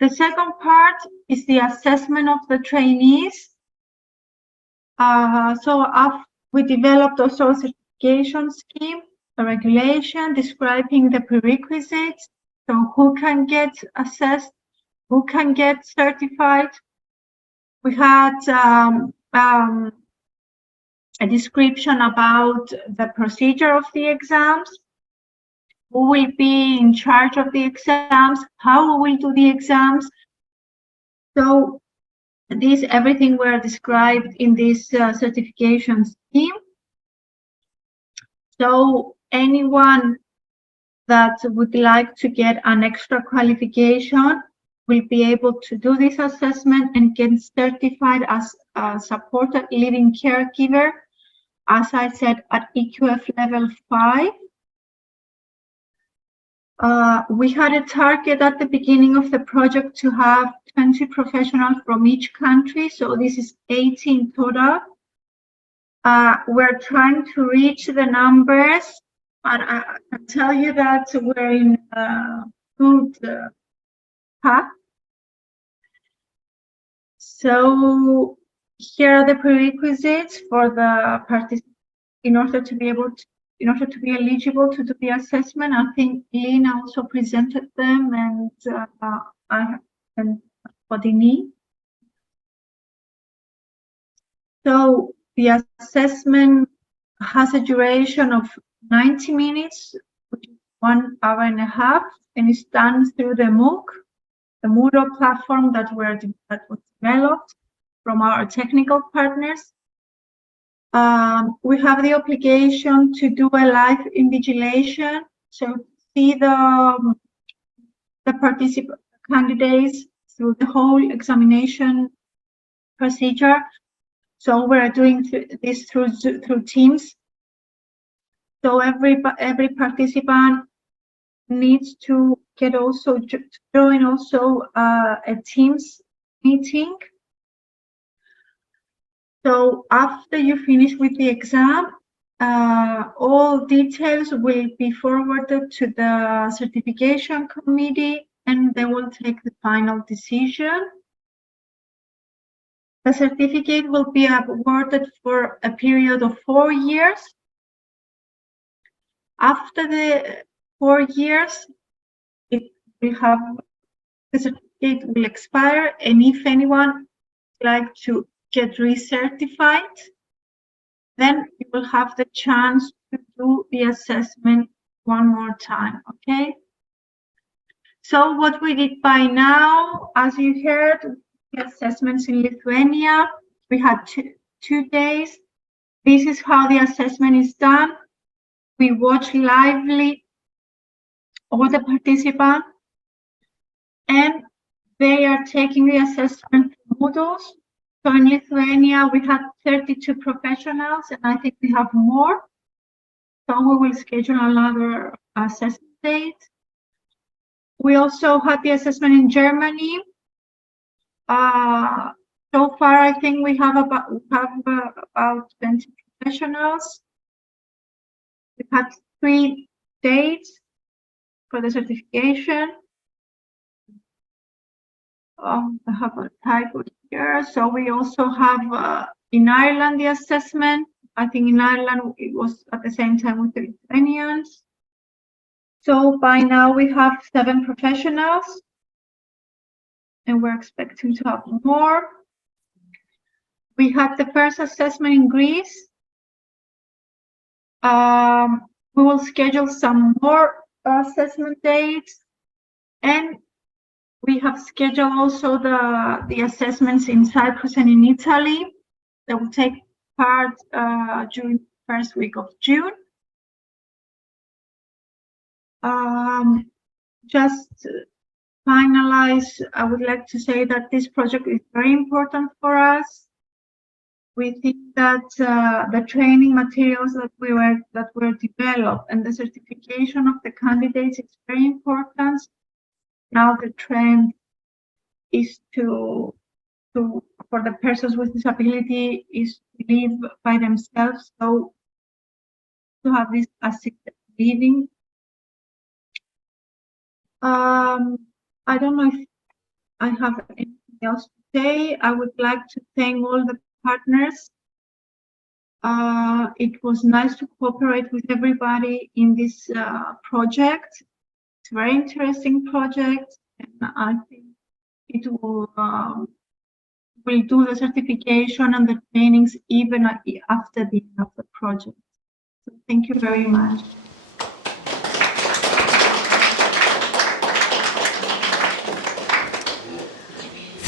The second part is the assessment of the trainees. We developed also a certification scheme, a regulation describing the prerequisites. So who can get assessed, who can get certified. We had a description about the procedure of the exams, who will be in charge of the exams, how we will do the exams. So everything were described in this certification scheme. So anyone that would like to get an extra qualification will be able to do this assessment and get certified as a supported living caregiver, as I said, at EQF level 5. We had a target at the beginning of the project to have 20 professionals from each country, so this is 18 total. We're trying to reach the numbers but I can tell you that we're in a good path. So here are the prerequisites for the participants in order to be eligible to do the assessment. I think Lina also presented them, and Kotryna. So the assessment has a duration of 90 minutes, which is 1 hour and a half, and it's done through the MOOC, the Moodle platform that was developed from our technical partners. We have the obligation to do a live invigilation, so see the participant candidates through the whole examination procedure. So we're doing this through Teams. So every participant needs to join a Teams meeting. So after you finish with the exam, all details will be forwarded to the certification committee, and they will take the final decision. The certificate will be awarded for a period of 4 years. After the 4 years, the certificate will expire, and if anyone would like to get recertified, then you will have the chance to do the assessment one more time, okay? So what we did by now, as you heard, the assessments in Lithuania, we had two days. This is how the assessment is done. We watch lively all the participants, and they are taking the assessment Moodles. So in Lithuania, we had 32 professionals, and I think we have more. So we will schedule another assessment date. We also had the assessment in Germany. So far, I think we have about 20 professionals. We had 3 dates for the certification. I have a typo here. So we also have in Ireland the assessment. I think in Ireland it was at the same time with the Lithuanians. So by now we have 7 professionals, and we're expecting to have more. We had the first assessment in Greece. We will schedule some more assessment dates, and we have scheduled also the assessments in Cyprus and in Italy that will take part during the first week of June. Just to finalize, I would like to say that this project is very important for us. We think that the training materials that were developed and the certification of the candidates is very important. Now the trend is for the persons with disability is to live by themselves, so to have this assisted living. I don't know if I have anything else to say. I would like to thank all the partners. It was nice to cooperate with everybody in this project. It's a very interesting project, and I think it will do the certification and the trainings even after the end of the project. So thank you very much.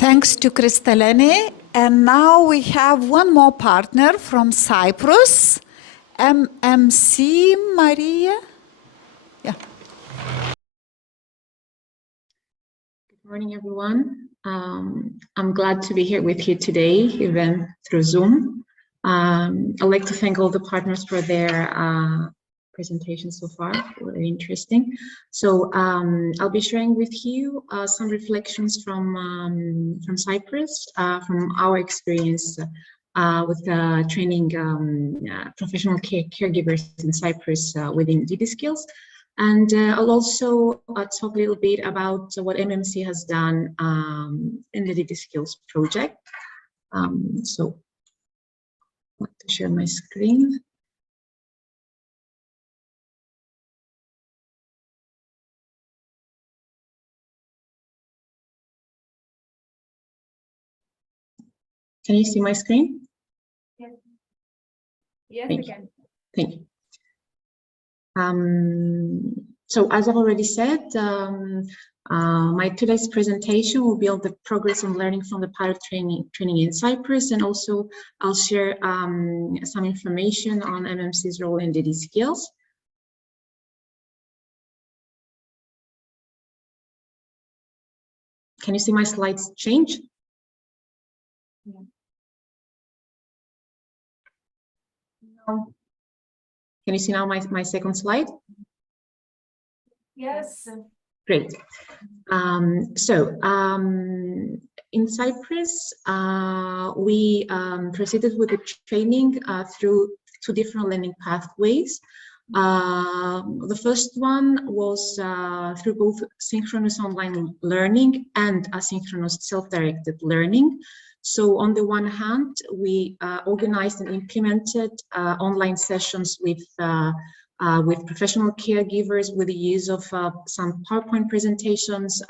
Thanks to Kristalene. And now we have one more partner from Cyprus, M.M.C. Maria. Yeah. Good morning, everyone. I'm glad to be here with you today, even through Zoom. I'd like to thank all the partners for their presentation so far, very interesting. So I'll be sharing with you some reflections from Cyprus, from our experience with training professional caregivers in Cyprus within DDSkills. And I'll also talk a little bit about what M.M.C has done in the DDSkills project. So I want to share my screen. Can you see my screen? Yes. Yes, Thank we you. can. Thank you. So as I've already said, my today's presentation will be on the progress on learning from the pilot training in Cyprus, and also I'll share some information on M.M.C's role in DDSkills. Can you see my slides change? Yeah. No. Can you see now my second slide? Yes. Great. In Cyprus, we proceeded with the training through 2 different learning pathways. The first one was through both synchronous online learning and asynchronous self-directed learning. So on the one hand, we organized and implemented online sessions with professional caregivers with the use of some PowerPoint presentations.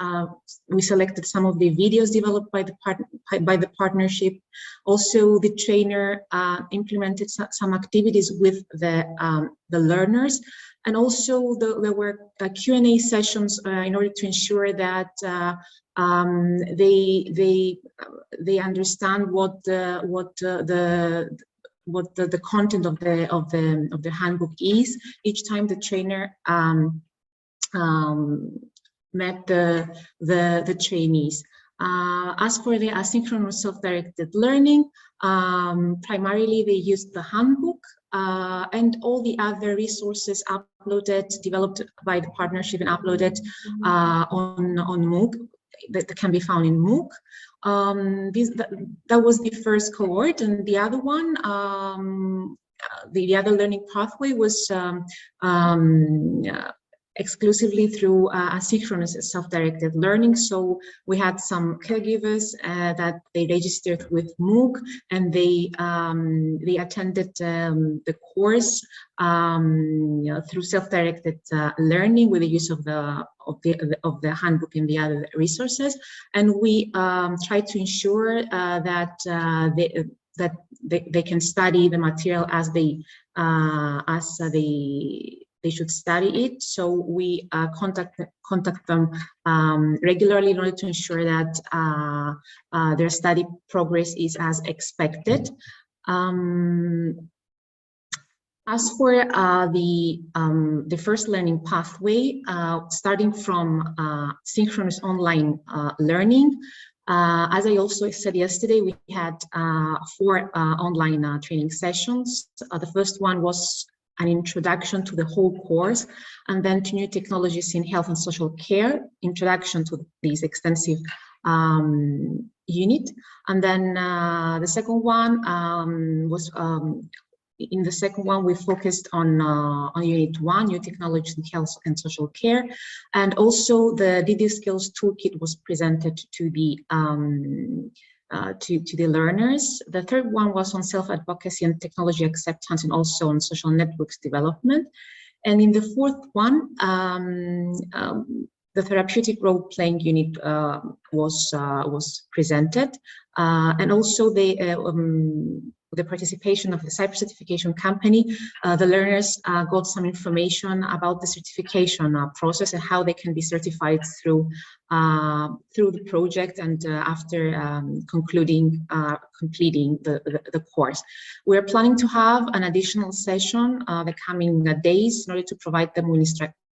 We selected some of the videos developed by the partnership. Also, the trainer implemented some activities with the learners, and also there were Q&A sessions in order to ensure that they understand what the content of the handbook is each time the trainer met the trainees. As for the asynchronous self-directed learning, primarily they used the handbook and all the other resources developed by the partnership and uploaded on MOOC that can be found in MOOC. That was the first cohort, and the other one, the other learning pathway was exclusively through asynchronous self-directed learning. So we had some caregivers that they registered with MOOC, and they attended the course through self-directed learning with the use of the handbook and the other resources. And we try to ensure that they can study the material as they should study it. So we contact them regularly in order to ensure that their study progress is as expected. As for the first learning pathway, starting from synchronous online learning, as I also said yesterday, we had 4 online training sessions. The first one was an introduction to the whole course, and then to new technologies in health and social care, introduction to this extensive unit. And then the second one was, in the second one, we focused on Unit 1, new technologies in health and social care, and also the DDSkills Toolkit was presented to the learners. The third one was on self-advocacy and technology acceptance, and also on social networks development. And in the fourth one, the therapeutic role-playing unit was presented, and also the participation of the Cyprus Certification Company. The learners got some information about the certification process and how they can be certified through the project, and after completing the course. We are planning to have an additional session the coming days in order to provide them with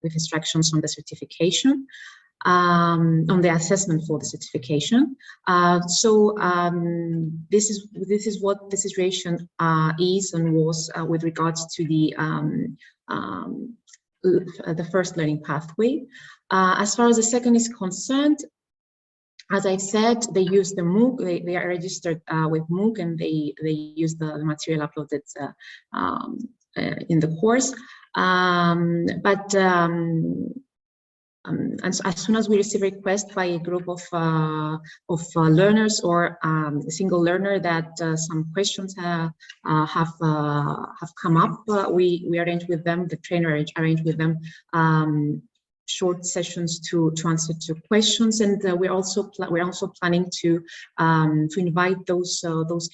instructions on the certification, on the assessment for the certification. This is what the situation is and was with regards to the first learning pathway. As far as the second is concerned, As I said, they use the MOOC, they are registered with MOOC, and they use the material uploaded in the course. And as soon as we receive a request by a group of learners or a single learner that some questions have come up, we arrange with them, the trainer arrange with them short sessions to answer to questions, and we're also planning to invite those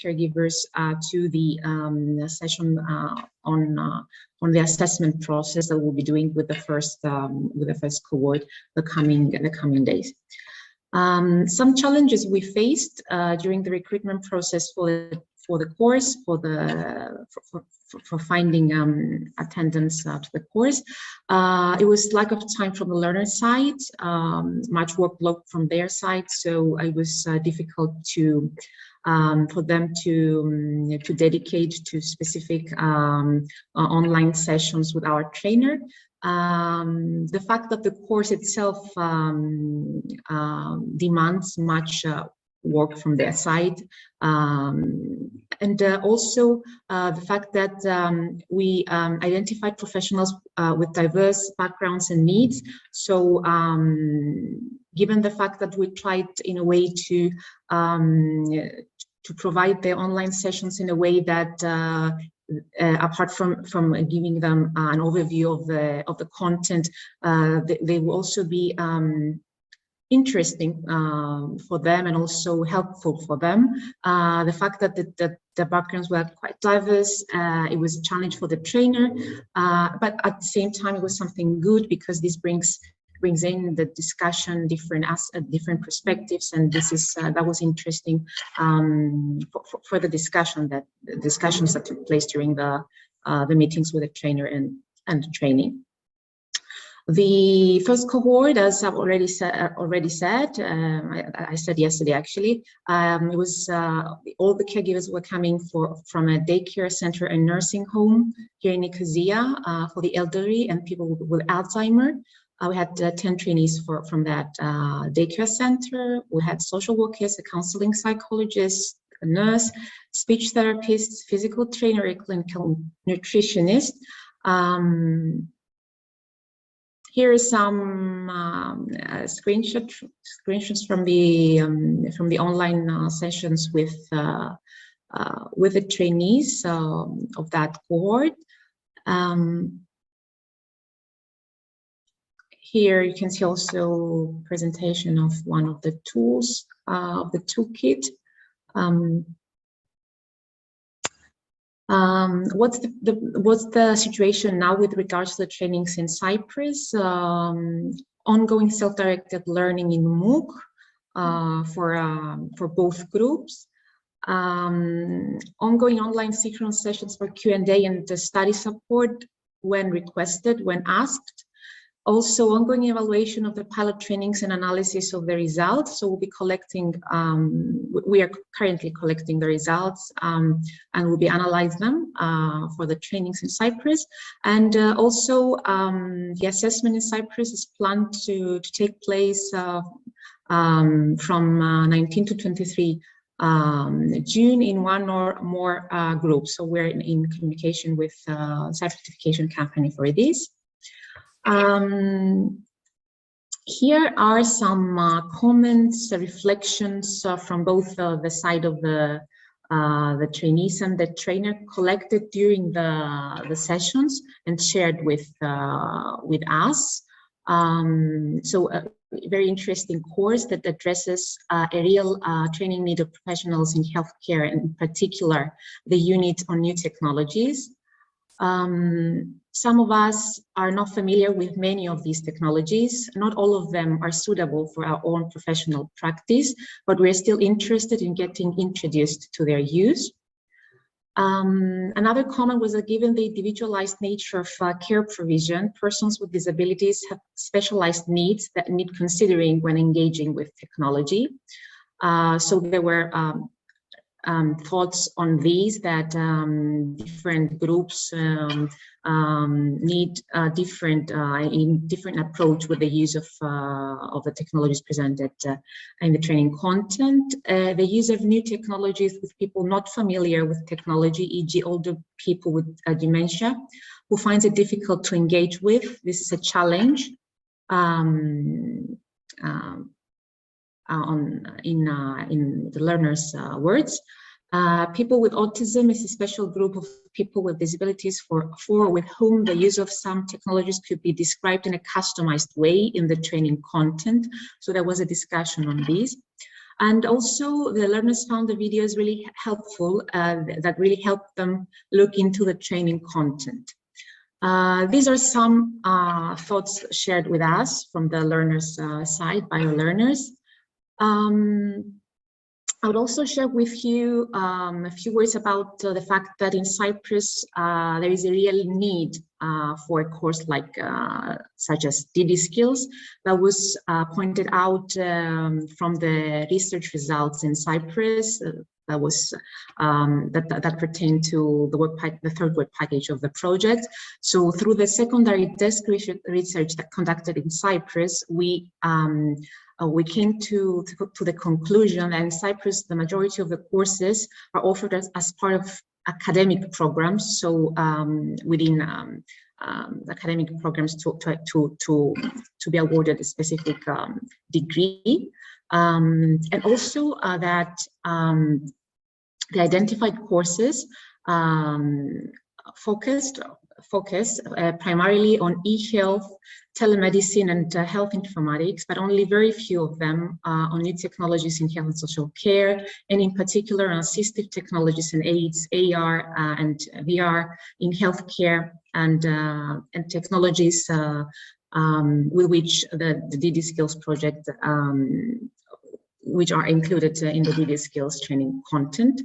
caregivers to the session on the assessment process that we'll be doing with the first cohort the coming days. Some challenges we faced during the recruitment process for the course, for finding attendance to the course. It was lack of time from the learner side, much workload from their side, so it was difficult to for them to dedicate to specific online sessions with our trainer. The fact that the course itself demands much work from their side, and also the fact that we identified professionals with diverse backgrounds and needs. So given the fact that we tried in a way to provide the online sessions in a way that apart from giving them an overview of the content, they will also be interesting for them and also helpful for them. The fact that the backgrounds were quite diverse, it was a challenge for the trainer, but at the same time it was something good because this brings in the discussion different perspectives, and this is that was interesting for the discussions that took place during the meetings with the trainer and the training. The first cohort, as I've already said, I said yesterday actually, it was all the caregivers were coming from a daycare center and nursing home here in Nicosia for the elderly and people with Alzheimer. We had 10 trainees from that daycare center. We had social workers, a counseling psychologist, a nurse, speech therapist, physical trainer, a clinical nutritionist. Here are some screenshots from the online sessions with the trainees of that cohort. Here you can see also presentation of one of the tools of the toolkit. What's the situation now with regards to the trainings in Cyprus? Ongoing self-directed learning in MOOC for both groups. Ongoing online synchronous sessions for Q&A and the study support when requested, when asked. Also, ongoing evaluation of the pilot trainings and analysis of the results. So we'll be collecting, we are currently collecting the results and we'll be analyzing them for the trainings in Cyprus. And also the assessment in Cyprus is planned to take place from 19 to 23 June in one or more groups. So we're in communication with Cyprus Certification Company for this. Here are some comments, reflections from both the side of the trainees and the trainer collected during the sessions and shared with us. So a very interesting course that addresses a real training need of professionals in healthcare, and in particular the unit on new technologies. Some of us are not familiar with many of these technologies. Not all of them are suitable for our own professional practice, but we're still interested in getting introduced to their use. Another comment was that given the individualized nature of care provision, persons with disabilities have specialized needs that need considering when engaging with technology. So there were thoughts on these, that different groups need different approach with the use of the technologies presented in the training content. The use of new technologies with people not familiar with technology, e.g. older people with dementia, who finds it difficult to engage with. This is a challenge. In the learners' words. People with autism is a special group of people with disabilities for with whom the use of some technologies could be described in a customized way in the training content. So there was a discussion on these. And also the learners found the videos really helpful, that really helped them look into the training content. These are some thoughts shared with us from the learners' side by our learners. I would also share with you a few words about the fact that in Cyprus there is a real need for a course like such as DDSkills that was pointed out from the research results in Cyprus that was that pertained to the third work package of the project. So through the secondary desk research that conducted in Cyprus, we came to the conclusion that in Cyprus, the majority of the courses are offered as part of academic programs. So within academic programs to be awarded a specific degree, and also that the identified courses focus primarily on e-health, telemedicine, and health informatics, but only very few of them on new technologies in health and social care, and in particular on assistive technologies and aids, AR and VR in healthcare, and technologies with which the DDSkills project, which are included in the DDSkills training content.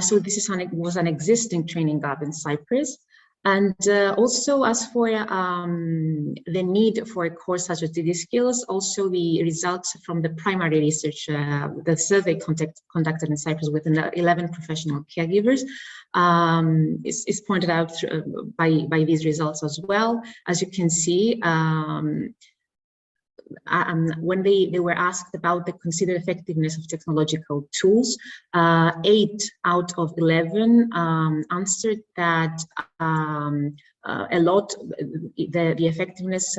So this was an existing training gap in Cyprus. And also, as for the need for a course such as DDSkills, also the results from the primary research, the survey conducted in Cyprus with 11 professional caregivers, is pointed out by these results as well. As you can see, when they were asked about the considered effectiveness of technological tools, 8 out of 11 answered that a lot, the effectiveness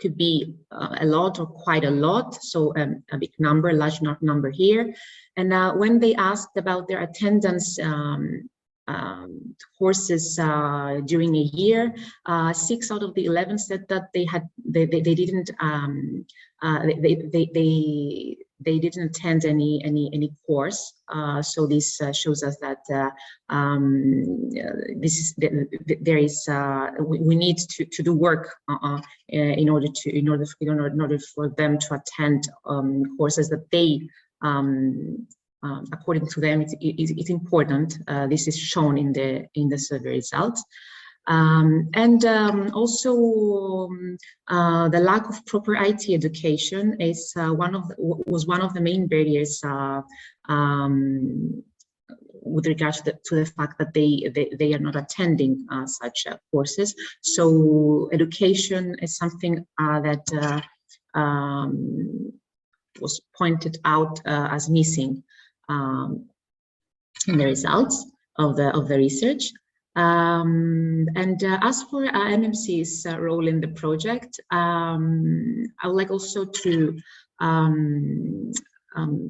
could be a lot or quite a lot, so a big number, large number here. And when they asked about their attendance courses during a year, 6 out of the 11 said that they didn't attend any course. So this shows us that we need to do work in order for them to attend courses that they according to them, it's important. This is shown in the survey results, and also the lack of proper IT education is was one of the main barriers with regards to the fact that they are not attending such courses. So education is something that was pointed out as missing in the results of the research. And as for M.M.C's role in the project, I would like also to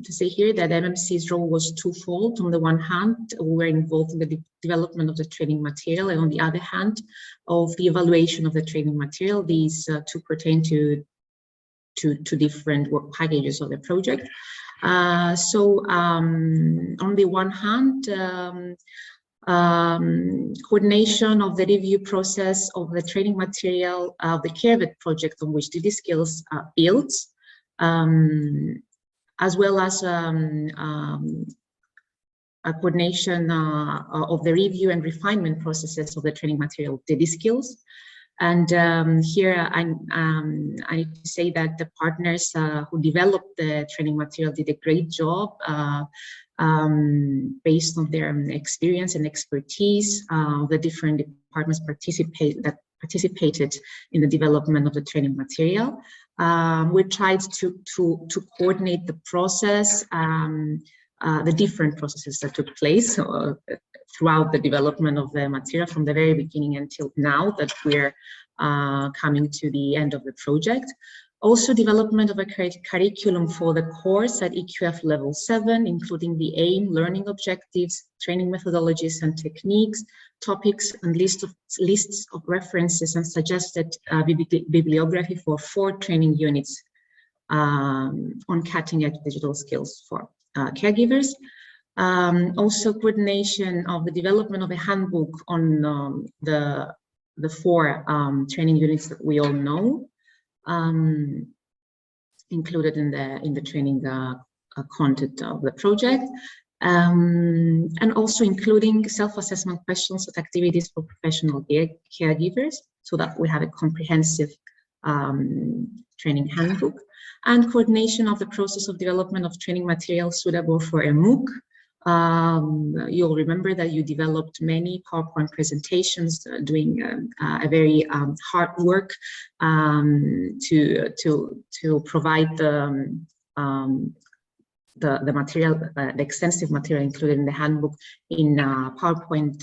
say here that M.M.C's role was twofold. On the one hand, we were involved in the development of the training material, and on the other hand, of the evaluation of the training material. These two pertain to different work packages of the project. So on the one hand, coordination of the review process of the training material of the CareVet project on which DDSkills builds, as well as a coordination of the review and refinement processes of the training material DDSkills. And here I need to say that the partners who developed the training material did a great job based on their experience and expertise. The different departments participated in the development of the training material. We tried to coordinate the process, the different processes that took place throughout the development of the material from the very beginning until now that we're coming to the end of the project. Also development of a curriculum for the course at EQF level 7, including the aim, learning objectives, training methodologies and techniques, topics and lists of references and suggested bibliography for 4 training units on cutting-edge digital skills for caregivers. Also coordination of the development of a handbook on the 4 training units that we all know, included in the training content of the project, and also including self-assessment questions and activities for professional caregivers, so that we have a comprehensive training handbook, and coordination of the process of development of training materials suitable for a MOOC. You'll remember that you developed many PowerPoint presentations, doing a very hard work to provide the material, the extensive material included in the handbook in PowerPoint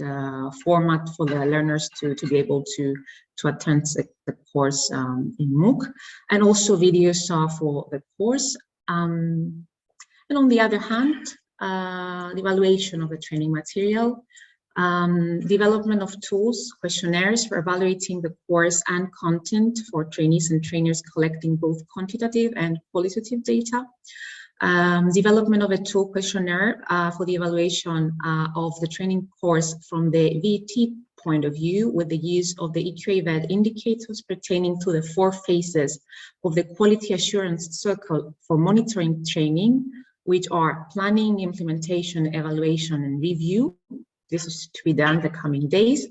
format for the learners to be able to attend the course in MOOC, and also videos for the course. And on the other hand, the evaluation of the training material, development of tools, questionnaires for evaluating the course and content for trainees and trainers, collecting both quantitative and qualitative data, development of a tool questionnaire for the evaluation of the training course from the VT point of view, with the use of the EQAVET indicators pertaining to the 4 phases of the quality assurance circle for monitoring training, which are planning, implementation, evaluation, and review. This is to be done the coming days.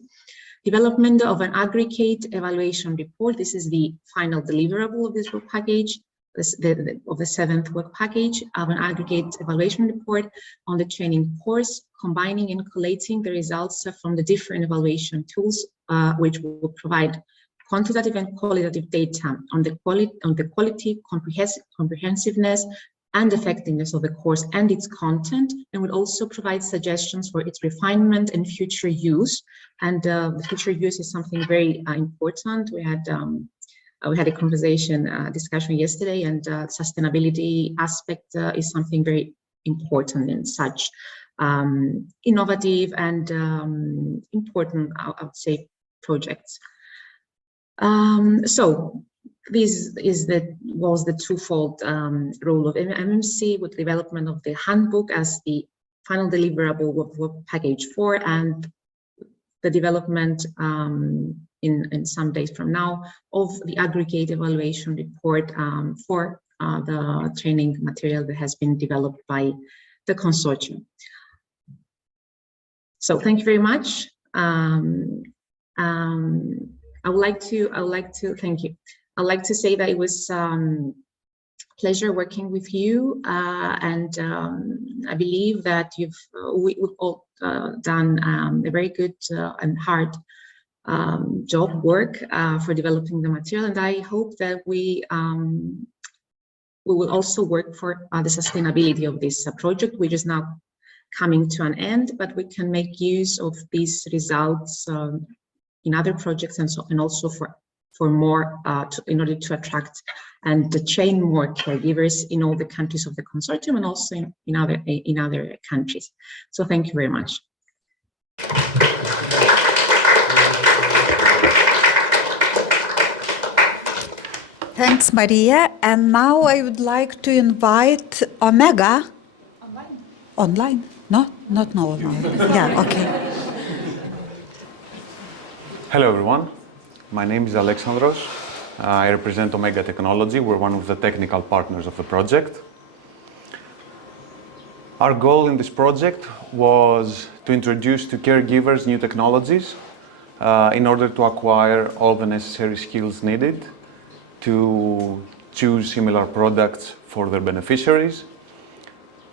Development of an aggregate evaluation report. This is the final deliverable of this work package, of the 7th work package, of an aggregate evaluation report on the training course, combining and collating the results from the different evaluation tools, which will provide quantitative and qualitative data on the quality, comprehensiveness, and effectiveness of the course and its content, and would also provide suggestions for its refinement and future use. And the future use is something very important. We had a conversation, discussion yesterday, and sustainability aspect is something very important in such innovative and important, I would say, projects. So this was the twofold role of M.M.C, with development of the handbook as the final deliverable of work package 4, and the development in some days from now of the aggregate evaluation report for the training material that has been developed by the consortium. So thank you very much. I would like to thank you. I'd like to say that it was pleasure working with you, and I believe that we've all done a very good and hard work for developing the material, and I hope that we will also work for the sustainability of this project, which is now coming to an end, but we can make use of these results in other projects, and also for more in order to attract and to train more caregivers in all the countries of the consortium, and also in other countries. So thank you very much. Thanks, Maria. And now I would like to invite Omega. Online? No, not online. Yeah, okay. Hello, everyone. My name is Alexandros. I represent Omega Technology. We're one of the technical partners of the project. Our goal in this project was to introduce to caregivers new technologies in order to acquire all the necessary skills needed to choose similar products for their beneficiaries.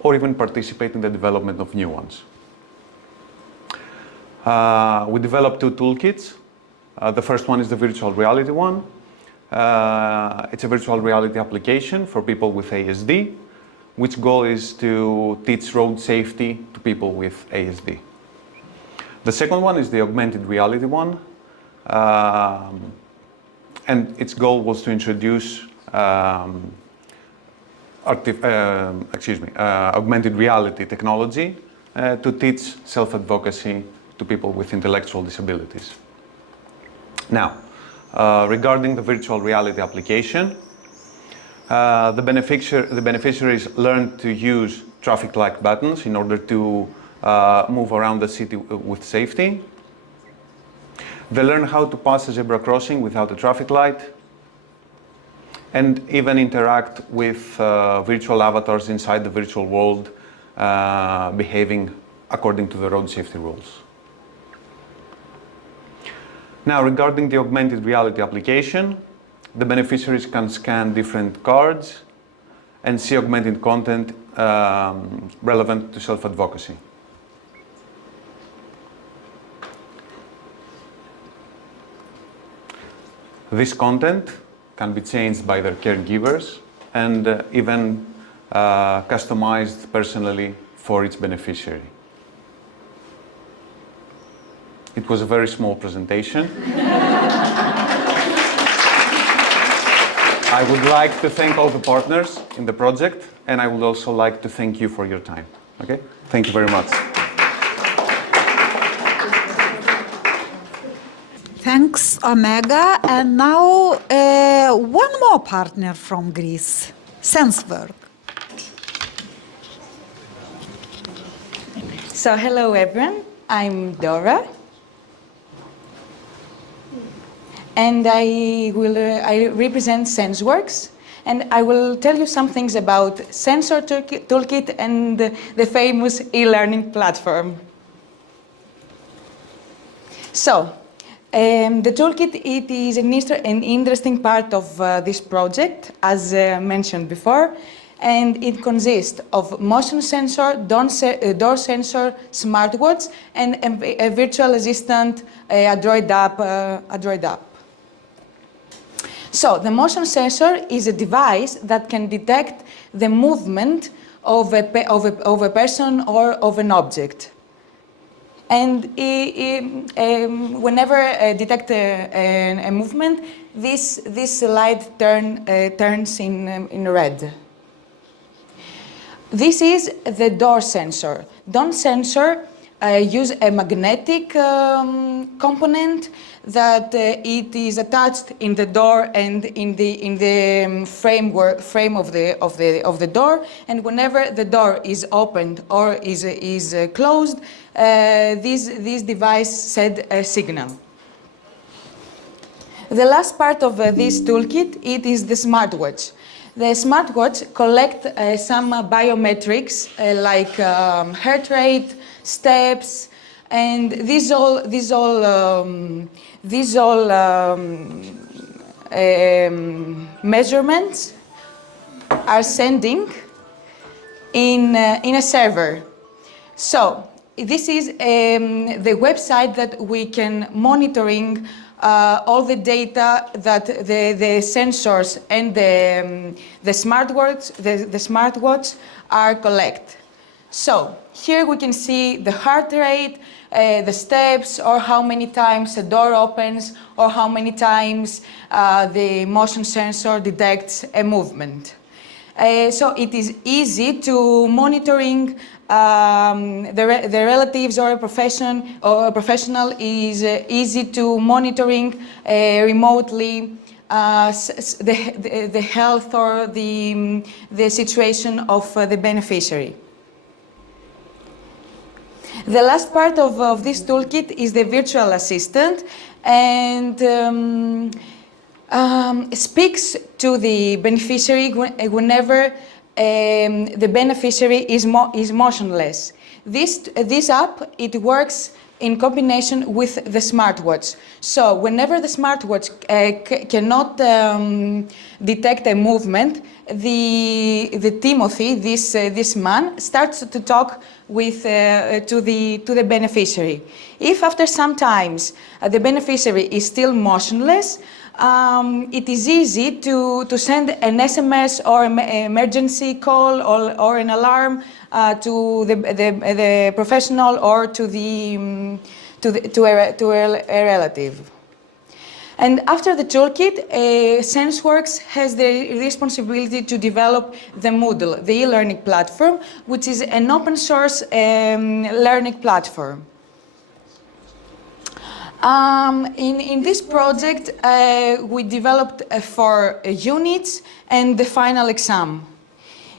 or even participate in the development of new ones. We developed 2 toolkits. The first one is the virtual reality one. It's a virtual reality application for people with ASD, which goal is to teach road safety to people with ASD. The second one is the augmented reality one, and its goal was to introduce augmented reality technology to teach self-advocacy to people with intellectual disabilities. Now, regarding the virtual reality application, the beneficiaries learn to use traffic light buttons in order to move around the city with safety. They learn how to pass a zebra crossing without a traffic light, and even interact with virtual avatars inside the virtual world, behaving according to the road safety rules. Now, regarding the augmented reality application, the beneficiaries can scan different cards and see augmented content relevant to self-advocacy. This content can be changed by their caregivers and even customized personally for each beneficiary. It was a very small presentation. I would like to thank all the partners in the project, and I would also like to thank you for your time. Okay? Thank you very much. Thanks, Omega. And now one more partner from Greece, SenseWorks. So hello everyone, I'm Dora. And I represent SenseWorks, and I will tell you some things about Sensor Toolkit and the famous e-learning platform. So, the toolkit, it is an interesting part of this project, as mentioned before, and it consists of motion sensor, door sensor, smartwatch, and a virtual assistant, Android app. So, the motion sensor is a device that can detect the movement of a person or of an object. And whenever detect a movement, this light turns in red. This is the door sensor. Door sensor use a magnetic component that it is attached in the door and in the frame of the door, and whenever the door is opened or is closed, this device sends a signal. The last part of this toolkit, it is the smartwatch. The smartwatch collects some biometrics like heart rate, steps, and these all measurements are sending in a server. So this is the website that we can monitoring all the data that the sensors and the smartwatch are collect. So here we can see the heart rate, the steps, or how many times a door opens, or how many times the motion sensor detects a movement. So it is easy to monitoring the relatives, or a professional is easy to monitoring remotely the health or the situation of the beneficiary. The last part of this toolkit is the virtual assistant, and speaks to the beneficiary whenever the beneficiary is motionless. This app, it works in combination with the smartwatch. So whenever the smartwatch cannot detect a movement, the Timothy, this man, starts to talk with to the beneficiary. If after some times the beneficiary is still motionless, it is easy to send an SMS or an emergency call or an alarm to the professional or to a relative. And after the toolkit, SenseWorks has the responsibility to develop the Moodle, the e-learning platform, which is an open source learning platform. In this project, we developed 4 units and the final exam.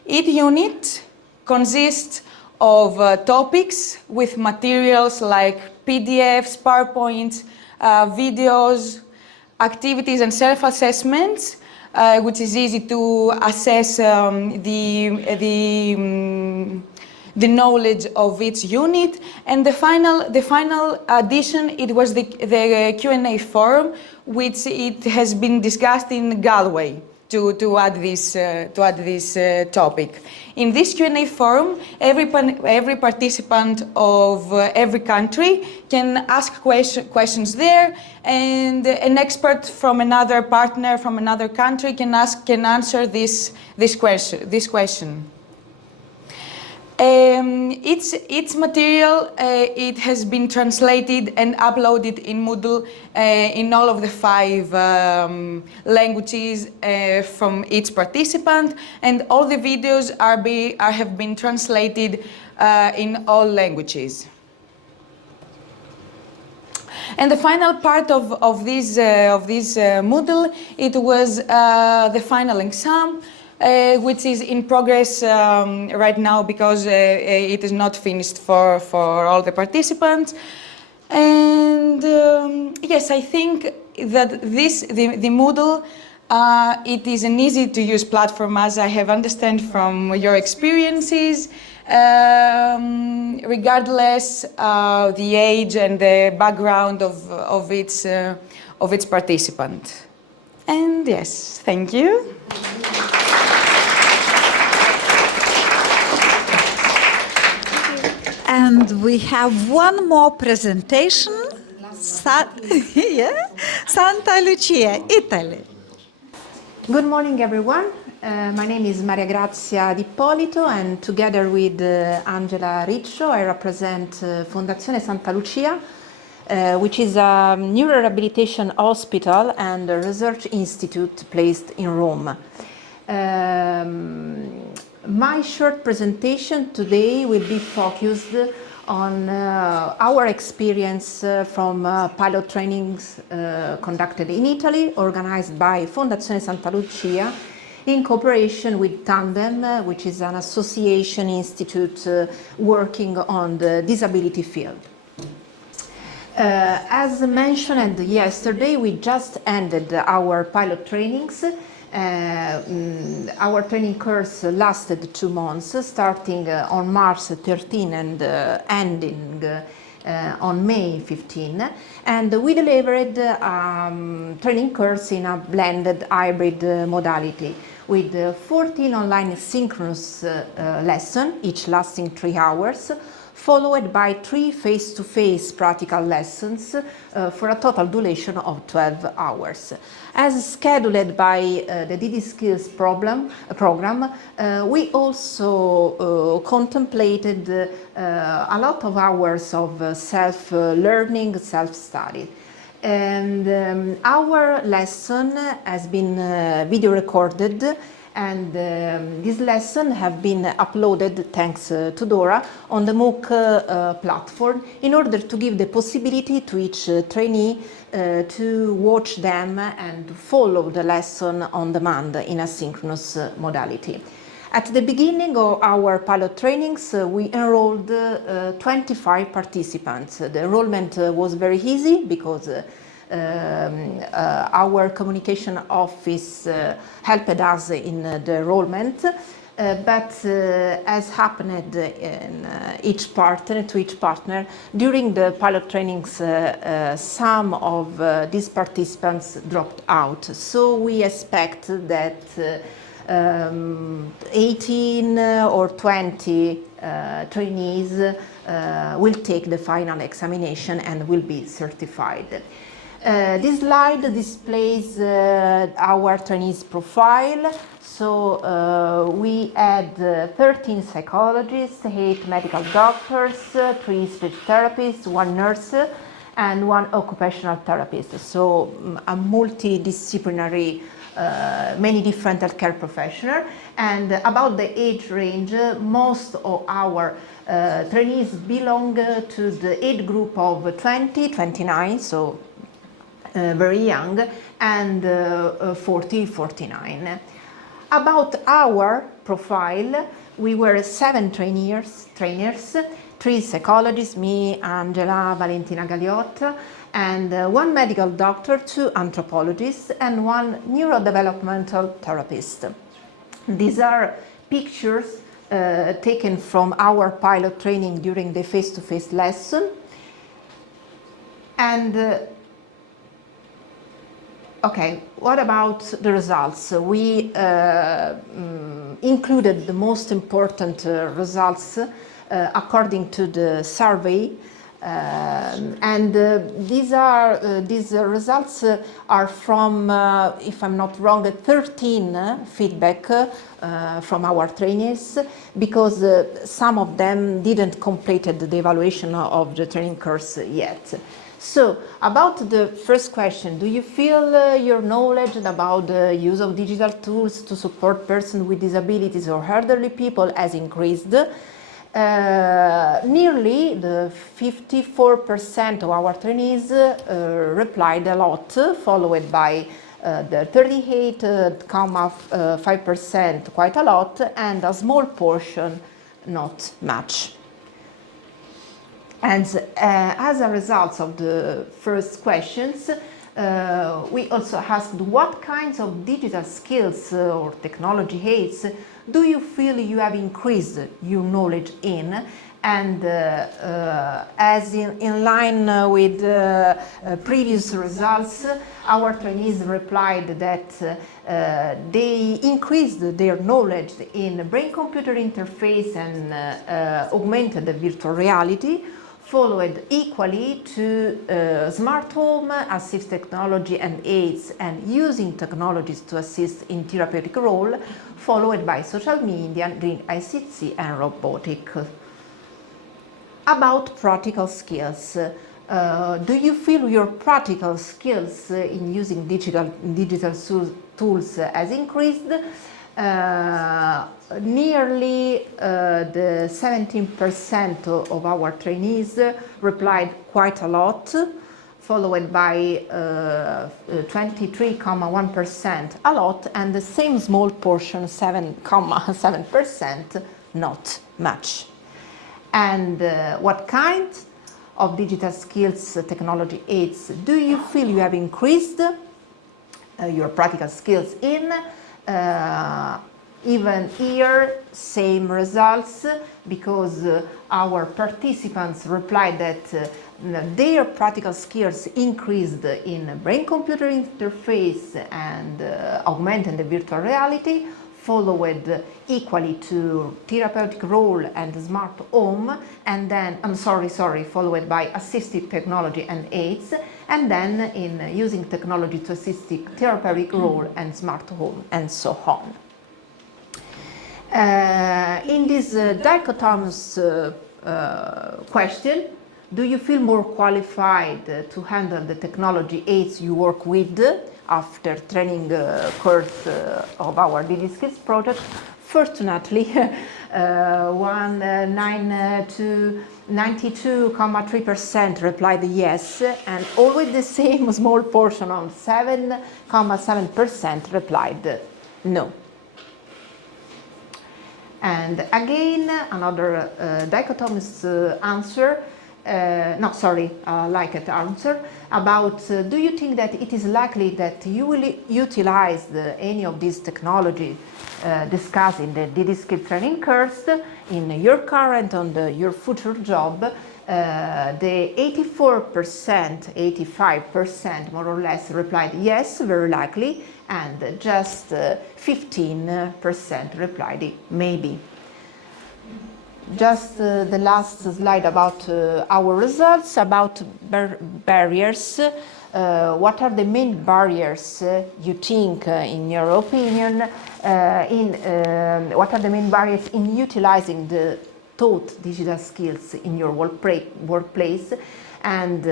Each unit consists of topics with materials like PDFs, PowerPoints, videos, activities and self-assessments, which is easy to assess the knowledge of each unit, and the final addition, it was the Q&A forum, which it has been discussed in Galway to add this topic. In this Q&A forum, every participant of every country can ask questions there, and an expert from another partner from another country can answer this question. Its material, it has been translated and uploaded in Moodle in all of the 5 languages from each participant, and all the videos have been translated in all languages. And the final part of this Moodle, it was the final exam, which is in progress right now because it is not finished for all the participants. And yes, I think that the Moodle, it is an easy to use platform, as I have understood from your experiences, regardless the age and the background of its participant. And yes, thank you. And we have one more presentation. Santa Lucia, Italy. Good morning, everyone. My name is Maria Grazia D'Ippolito, and together with Angela Riccio, I represent Fondazione Santa Lucia, which is a neurorehabilitation hospital and a research institute placed in Rome. My short presentation today will be focused on our experience from pilot trainings conducted in Italy, organized by Fondazione Santa Lucia in cooperation with Tandem, which is an association institute working on the disability field. As mentioned yesterday, we just ended our pilot trainings. Our training course lasted 2 months, starting on March 13 and ending on May 15. And we delivered training course in a blended hybrid modality with 14 online synchronous lessons, each lasting 3 hours, followed by 3 face-to-face practical lessons for a total duration of 12 hours. As scheduled by the DDSkills program, we also contemplated a lot of hours of self-learning, self-study. And our lesson has been video recorded, and this lesson have been uploaded, thanks to Dora, on the MOOC platform in order to give the possibility to each trainee to watch them and follow the lesson on demand in a synchronous modality. At the beginning of our pilot trainings, we enrolled 25 participants. The enrollment was very easy because our communication office helped us in the enrollment. but as happened in each partner, during the pilot trainings, some of these participants dropped out. So we expect that 18 or 20 trainees will take the final examination and will be certified. This slide displays our trainees profile. So we had 13 psychologists, 8 medical doctors, 3 speech therapists, 1 nurse, and 1 occupational therapist. So a multidisciplinary, many different healthcare professionals. And about the age range, most of our trainees belong to the age group of 20-29, so very young, and 40-49. About our profile, we were 7 trainers, 3 psychologists, me, Angela, Valentina Galliotta, and 1 medical doctor, 2 anthropologists, and 1 neurodevelopmental therapist. These are pictures taken from our pilot training during the face-to-face lesson. And okay, what about the results? We included the most important results according to the survey, and these results are from, if I'm not wrong, 13 feedback from our trainees, because some of them didn't completed the evaluation of the training course yet. So, about the first question, do you feel your knowledge about the use of digital tools to support persons with disabilities or elderly people has increased? Nearly the 54% of our trainees replied a lot, followed by the 38.5% quite a lot, and a small portion not much. And as a result of the first questions, we also asked what kinds of digital skills or technology aids do you feel you have increased your knowledge in? And as in line with previous results, our trainees replied that they increased their knowledge in brain-computer interface and augmented virtual reality, followed equally to smart home, assist technology and aids, and using technologies to assist in therapeutic role, followed by social media, green ICT, and robotic. About practical skills, do you feel your practical skills in using digital tools has increased? Nearly the 17% of our trainees replied quite a lot, followed by 23.1% a lot, and the same small portion, 7.7%, not much. And what kind of digital skills, technology aids do you feel you have increased your practical skills in? Even here, same results, because our participants replied that their practical skills increased in brain-computer interface and augmented virtual reality, followed equally to therapeutic role and smart home, and then, followed by assistive technology and aids, and then in using technology to assist therapeutic role and smart home, and so on. In this dichotomous question, do you feel more qualified to handle the technology aids you work with after training course of our DDSkills project? Fortunately, 92.3% replied yes, and always the same small portion of 7.7% replied no. And again, another dichotomous answer, like an answer about do you think that it is likely that you will utilize any of this technology discussed in the DDSkills training course in your current and your future job, the 84%, 85% more or less replied yes, very likely, and just 15% replied maybe. Just the last slide about our results, about barriers. What are the main barriers you think, in your opinion, what are the main barriers in utilizing the taught digital skills in your workplace? And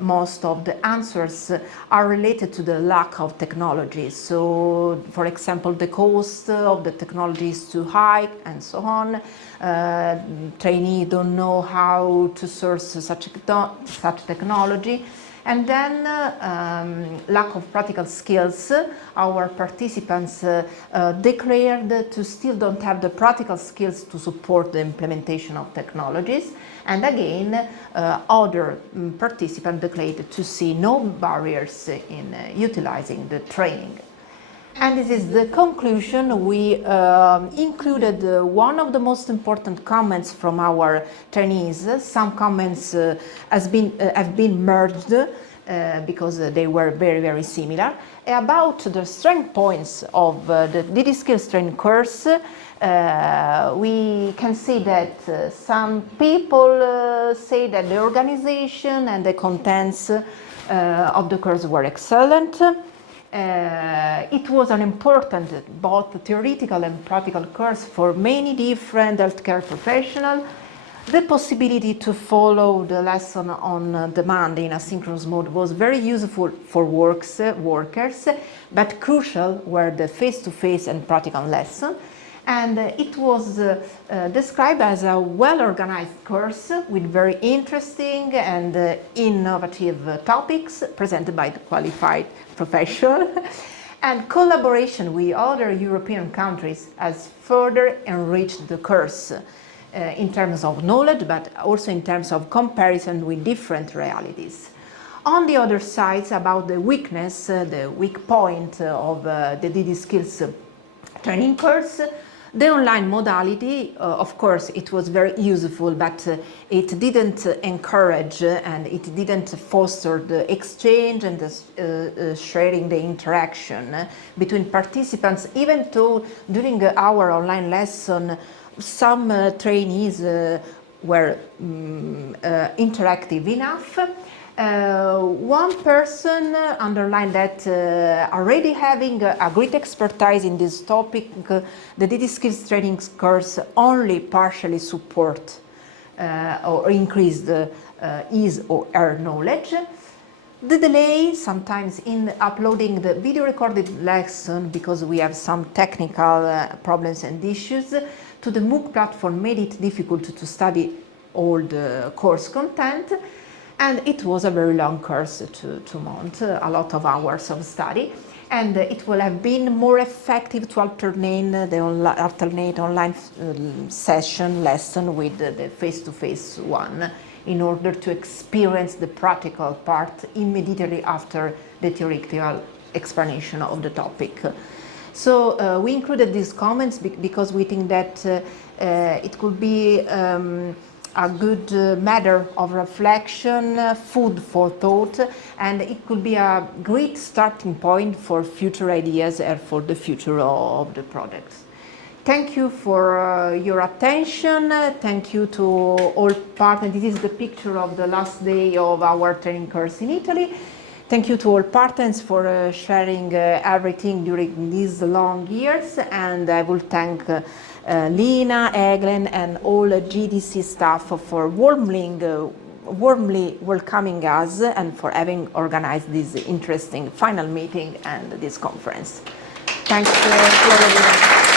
most of the answers are related to the lack of technology. So, for example, the cost of the technology is too high and so on. Trainees don't know how to source such technology. And then lack of practical skills. Our participants declared to still don't have the practical skills to support the implementation of technologies. And again, other participants declared to see no barriers in utilizing the training. And this is the conclusion. We included one of the most important comments from our trainees. Some comments have been merged because they were very, very similar. About the strength points of the DDSkills training course, we can see that some people say that the organization and the contents of the course were excellent. It was an important both theoretical and practical course for many different healthcare professionals. The possibility to follow the lesson on demand in asynchronous mode was very useful for workers, but crucial were the face-to-face and practical lesson. And it was described as a well-organized course with very interesting and innovative topics presented by the qualified professional. And collaboration with other European countries has further enriched the course in terms of knowledge, but also in terms of comparison with different realities. On the other side, about the weakness, the weak point of the DDSkills training course, the online modality, of course, it was very useful, but it didn't encourage and it didn't foster the exchange and the sharing, the interaction between participants, even though during our online lesson, some trainees were interactive enough. One person underlined that already having a great expertise in this topic, the DDSkills training course only partially support or increase his or her knowledge. The delay sometimes in uploading the video recorded lesson, because we have some technical problems and issues, to the MOOC platform made it difficult to study all the course content. And it was a very long course to mount, a lot of hours of study. And it will have been more effective to alternate the online session lesson with the face-to-face one, in order to experience the practical part immediately after the theoretical explanation of the topic. So we included these comments because we think that it could be a good matter of reflection, food for thought, and it could be a great starting point for future ideas and for the future of the projects. Thank you for your attention. Thank you to all partners. This is the picture of the last day of our training course in Italy. Thank you to all partners for sharing everything during these long years, and I will thank Lina, Eglen, and all GDC staff for warmly welcoming us and for having organized this interesting final meeting and this conference. Thanks to all of you.